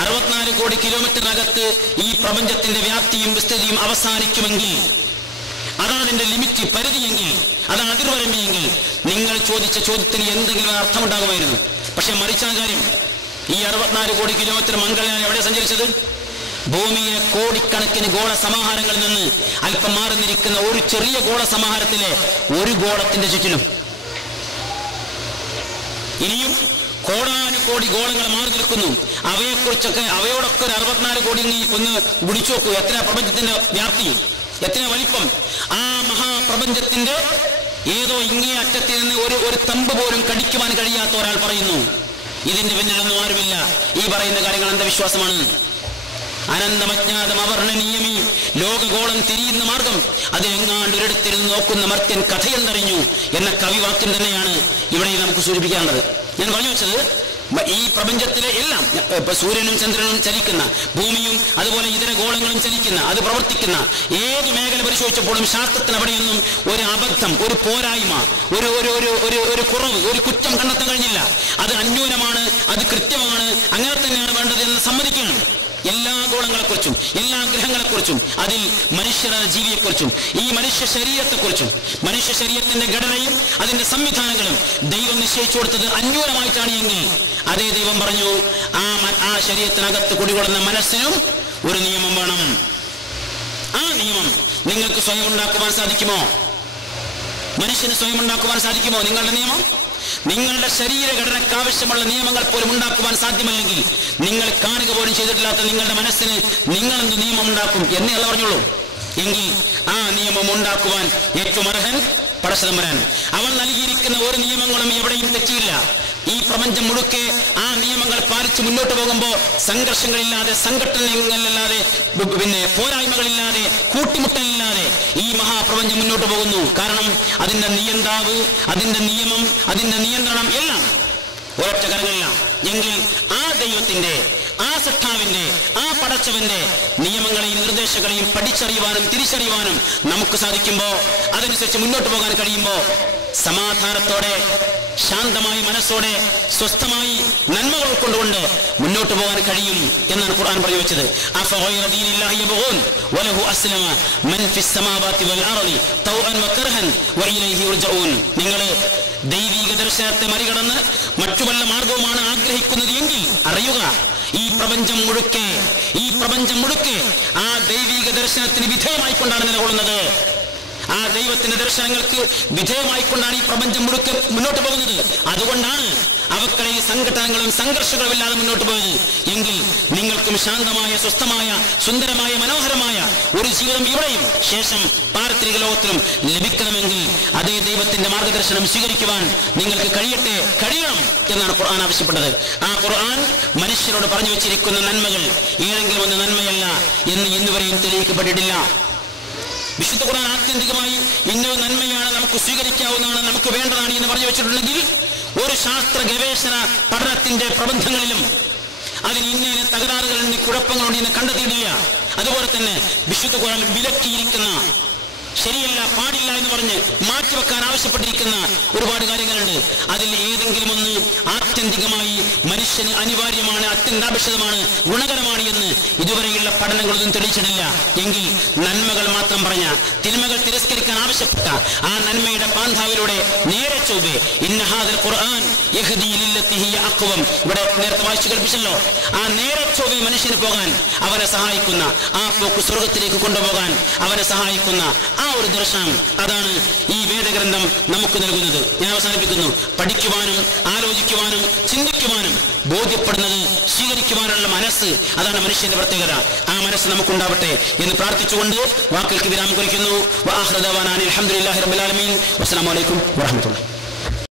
64 കോടി കിലോമീറ്ററിനകത്ത് ഈ പ്രപഞ്ചത്തിന്റെ വ്യാപ്തിയും വിസ്തൃതിയും അവസാനിക്കുമെങ്കിൽ, അതാണ് അതിന്റെ ലിമിറ്റ്, പരിധിയെങ്കിൽ, അതാണ് അതിർവരമ്പെങ്കിൽ നിങ്ങൾ ചോദിച്ച ചോദ്യത്തിന് എന്തെങ്കിലും അർത്ഥമുണ്ടാകുമായിരുന്നു. പക്ഷെ മറിച്ചാണ് കാര്യം. ഈ 64 കോടി കിലോമീറ്റർ മംഗൾയാൻ എവിടെ സഞ്ചരിച്ചത്? ഭൂമിയിലെ കോടിക്കണക്കിന് ഗോള സമാഹാരങ്ങളിൽ നിന്ന് അല്പം മാറി നിൽക്കുന്ന ഒരു ചെറിയ ഗോള സമാഹാരത്തിലെ ഒരു ഗോളത്തിന്റെ ചുറ്റിലും. ഇനിയും കോടാനുകോടി ഗോളങ്ങൾ മാറി നിൽക്കുന്നു. അവയോടൊക്കെ ഒരു 64 കോടി ഒന്ന് ഗുണിച്ചു നോക്കൂ. എത്ര പ്രപഞ്ചത്തിന്റെ വ്യാപ്തി, എത്ര വലിപ്പം. ആ മഹാപ്രപഞ്ചത്തിന്റെ ഏതോ ഇങ്ങേ അറ്റത്തിൽ നിന്ന് ഒരു തമ്പ് പോലും കടിക്കുവാൻ കഴിയാത്ത ഒരാൾ പറയുന്നു ഇതിന്റെ പിന്നിലൊന്നും ആരുമില്ല. ഈ പറയുന്ന കാര്യങ്ങൾ അന്ധവിശ്വാസമാണ്. അനന്തമജ്ഞാതം അവർണ്ണനീയമി ലോകഗോളം തിരിയുന്ന മാർഗം അതിലെങ്ങാണ്ട് ഒരിടത്തിരുന്ന് നോക്കുന്ന മർത്യൻ കഥയെന്തറിഞ്ഞു എന്ന കവിവാക്യം തന്നെയാണ് ഇവിടെ നമുക്ക് സൂചിപ്പിക്കാനുള്ളത്. ഞാൻ പറഞ്ഞു വെച്ചത്, ഈ പ്രപഞ്ചത്തിലെ എല്ലാം, ഇപ്പൊ സൂര്യനും ചന്ദ്രനും ചലിക്കുന്ന, ഭൂമിയും അതുപോലെ ഇതര ഗോളങ്ങളും ചലിക്കുന്ന, അത് പ്രവർത്തിക്കുന്ന ഏത് മേഖല പരിശോധിച്ചപ്പോഴും ശാസ്ത്രത്തിന് അവിടെയൊന്നും ഒരു അബദ്ധം, ഒരു പോരായ്മ, ഒരു കുറവ്, ഒരു കുറ്റം കണ്ടെത്താൻ കഴിഞ്ഞില്ല. അത് അന്യൂനമാണ്, അത് കൃത്യമാണ്, അങ്ങനെ തന്നെയാണ് വേണ്ടത് എന്ന് സമ്മതിക്കണം. എല്ലാ ഗോളങ്ങളെക്കുറിച്ചും എല്ലാ ഗ്രഹങ്ങളെക്കുറിച്ചും അതിൽ മനുഷ്യരുടെ ജീവിയെക്കുറിച്ചും ഈ മനുഷ്യ ശരീരത്തെക്കുറിച്ചും മനുഷ്യ ശരീരത്തിന്റെ ഘടനയും അതിന്റെ സംവിധാനങ്ങളും ദൈവം നിശ്ചയിച്ചു കൊടുത്തത് അന്യൂനമായിട്ടാണ് എങ്കിൽ അതേ ദൈവം പറഞ്ഞു ആ ശരീരത്തിനകത്ത് കുടികൊള്ളുന്ന മനസ്സിനും ഒരു നിയമം വേണം. ആ നിയമം നിങ്ങൾക്ക് സ്വയം ഉണ്ടാക്കുവാൻ സാധിക്കുമോ? മനുഷ്യന് സ്വയം ഉണ്ടാക്കുവാൻ സാധിക്കുമോ? നിങ്ങളുടെ നിയമം, നിങ്ങളുടെ ശരീരഘടനയ്ക്ക് ആവശ്യമുള്ള നിയമങ്ങൾ പോലും ഉണ്ടാക്കുവാൻ സാധ്യമല്ലെങ്കിൽ നിങ്ങൾ കാണുക പോലും ചെയ്തിട്ടില്ലാത്ത നിങ്ങളുടെ മനസ്സിന് നിങ്ങളെന്ത് നിയമം ഉണ്ടാക്കും എന്നേ അല്ല പറഞ്ഞോളൂ. എങ്കിൽ ആ നിയമം ഉണ്ടാക്കുവാൻ ഏറ്റവും അർഹൻ പടച്ചതമ്പുരാൻ. അവൻ നൽകിയിരിക്കുന്ന ഒരു നിയമങ്ങളും എവിടെയും തെറ്റിയില്ല. ഈ പ്രപഞ്ചം മുഴുക്കെ ആ നിയമങ്ങൾ പാലിച്ച് മുന്നോട്ട് പോകുമ്പോൾ സംഘർഷങ്ങളില്ലാതെ, സംഘടനകളില്ലാതെ, പിന്നെ പോരായ്മകളില്ലാതെ, കൂട്ടിമുട്ടലില്ലാതെ ഈ മഹാപ്രപഞ്ചം മുന്നോട്ട് പോകുന്നു. കാരണം അതിന്റെ നിയന്താവ്, അതിന്റെ നിയമം, അതിന്റെ നിയന്ത്രണം എല്ലാം ഒരൊറ്റ കരങ്ങളിലാണ്. എങ്കിൽ ആ ദൈവത്തിന്റെ, ആ സൃഷ്ടാവിന്റെ, ആ പടച്ചവന്റെ നിയമങ്ങളെയും നിർദ്ദേശങ്ങളെയും പഠിച്ചറിയുവാനും തിരിച്ചറിയുവാനും നമുക്ക് സാധിക്കുമ്പോൾ, അതനുസരിച്ച് മുന്നോട്ട് പോകാൻ കഴിയുമ്പോൾ സമാധാനത്തോടെ, ശാന്തമായി, മനസ്സോടെ, സ്വസ്ഥമായി, നന്മകൾ ഉൾക്കൊണ്ടുകൊണ്ട് മുന്നോട്ട് പോകാൻ കഴിയും എന്നാണ് ഖുർആൻ പറഞ്ഞു വെച്ചത്. നിങ്ങൾ ദൈവീക ദർശനത്തെ മറികടന്ന് മറ്റു വല്ല മാർഗവുമാണ് ആഗ്രഹിക്കുന്നത് എങ്കിൽ അറിയുക, ഈ പ്രപഞ്ചം മുഴുക്കെ ആ ദൈവീക ദർശനത്തിന് വിധേയമായിക്കൊണ്ടാണ് നിലകൊള്ളുന്നത്. ആ ദൈവത്തിന്റെ ദർശനങ്ങൾക്ക് വിധേയമായിക്കൊണ്ടാണ് ഈ പ്രപഞ്ചം മുഴുക്കെ മുന്നോട്ട് പോകുന്നത്. അതുകൊണ്ടാണ് അവക്കിടയിൽ സംഘടനകളും സംഘർഷങ്ങളും ഇല്ലാതെ മുന്നോട്ട് പോയത്. എങ്കിൽ നിങ്ങൾക്കും ശാന്തമായ, സ്വസ്ഥമായ, സുന്ദരമായ, മനോഹരമായ ഒരു ജീവിതം ഇവിടെയും ശേഷം പാരത്രിക ലോകത്തിലും ലഭിക്കണമെങ്കിൽ അതേ ദൈവത്തിന്റെ മാർഗദർശനം സ്വീകരിക്കുവാൻ നിങ്ങൾക്ക് കഴിയണം എന്നാണ് ഖുർആൻ ആവശ്യപ്പെട്ടത്. ആ ഖുർആൻ മനുഷ്യരോട് പറഞ്ഞു വെച്ചിരിക്കുന്ന നന്മകൾ ഏതെങ്കിലും ഒന്ന് നന്മയല്ല എന്ന് ഇന്നുവരെയും തെളിയിക്കപ്പെട്ടിട്ടില്ല. വിശുദ്ധ ഖുർആൻ ആത്യന്തികമായി ഇന്നൊരു നന്മയാണ്, നമുക്ക് സ്വീകരിക്കാവുന്നതാണ്, നമുക്ക് വേണ്ടതാണ് എന്ന് പറഞ്ഞു വെച്ചിട്ടുണ്ടെങ്കിൽ ഒരു ശാസ്ത്ര ഗവേഷണ പഠനത്തിന്റെ പ്രബന്ധങ്ങളിലും അതിന് ഇന്ന തകരാറുകളുണ്ട്, കുഴപ്പങ്ങളുണ്ട് എന്ന് കണ്ടെത്തിയിട്ടില്ല. അതുപോലെ തന്നെ വിശുദ്ധ ഖുർആൻ വിലക്കിയിരിക്കുന്ന, ശരിയല്ല, പാടില്ല എന്ന് പറഞ്ഞ് മാറ്റിവെക്കാൻ ആവശ്യപ്പെട്ടിരിക്കുന്ന ഒരുപാട് കാര്യങ്ങളുണ്ട്. അതിൽ ഏതെങ്കിലും ഒന്ന് ആത്യന്തികമായി മനുഷ്യന് അനിവാര്യമാണ്, അത്യന്താപേക്ഷിതമാണ്, ഗുണകരമാണ് എന്ന് ഇതുവരെയുള്ള പഠനങ്ങളൊന്നും തെളിയിച്ചിട്ടില്ല. എങ്കിൽ നന്മകൾ മാത്രം പറഞ്ഞ, തിന്മകൾ തിരസ്കരിക്കാൻ ആവശ്യപ്പെട്ട ആ നന്മയുടെ പാന്താവിലൂടെ നേരെ ചൊവ്വേ ഇന്നഹാദൽ ഖുർആൻ യഹ്ദി ലില്ലത്തി ഹിയ അഖ്വം, ഇവിടെ നേരത്തെ വായിച്ചു കേൾപ്പിച്ചല്ലോ, ആ നേരെ ചൊവ്വേ മനുഷ്യന് പോകാൻ അവനെ സഹായിക്കുന്ന, ആ പോക്ക് സ്വർഗത്തിലേക്ക് കൊണ്ടുപോകാൻ അവനെ സഹായിക്കുന്ന ആ ഒരു ദർശനം, അതാണ് ഈ വേദഗ്രന്ഥം നമുക്ക് നൽകുന്നത്. ഞാൻ അവസാനിപ്പിക്കുന്നു. പഠിക്കുവാനും ആലോചിക്കുവാനും ചിന്തിക്കുവാനും ബോധ്യപ്പെടുന്നത് സ്വീകരിക്കുവാനുള്ള മനസ്സ്, അതാണ് മനുഷ്യന്റെ പ്രത്യേകത. ആ മനസ്സ് നമുക്കുണ്ടാവട്ടെ എന്ന് പ്രാർത്ഥിച്ചുകൊണ്ട് വാക്കുകൾക്ക് വിരാമം കുറിക്കുന്നു. വആഖിറു ദഅവാനാ അൽഹംദുലില്ലാഹി റബ്ബിൽ ആലമീൻ. വസ്സലാമു അലൈക്കും വറഹ്മത്തുള്ളാഹി.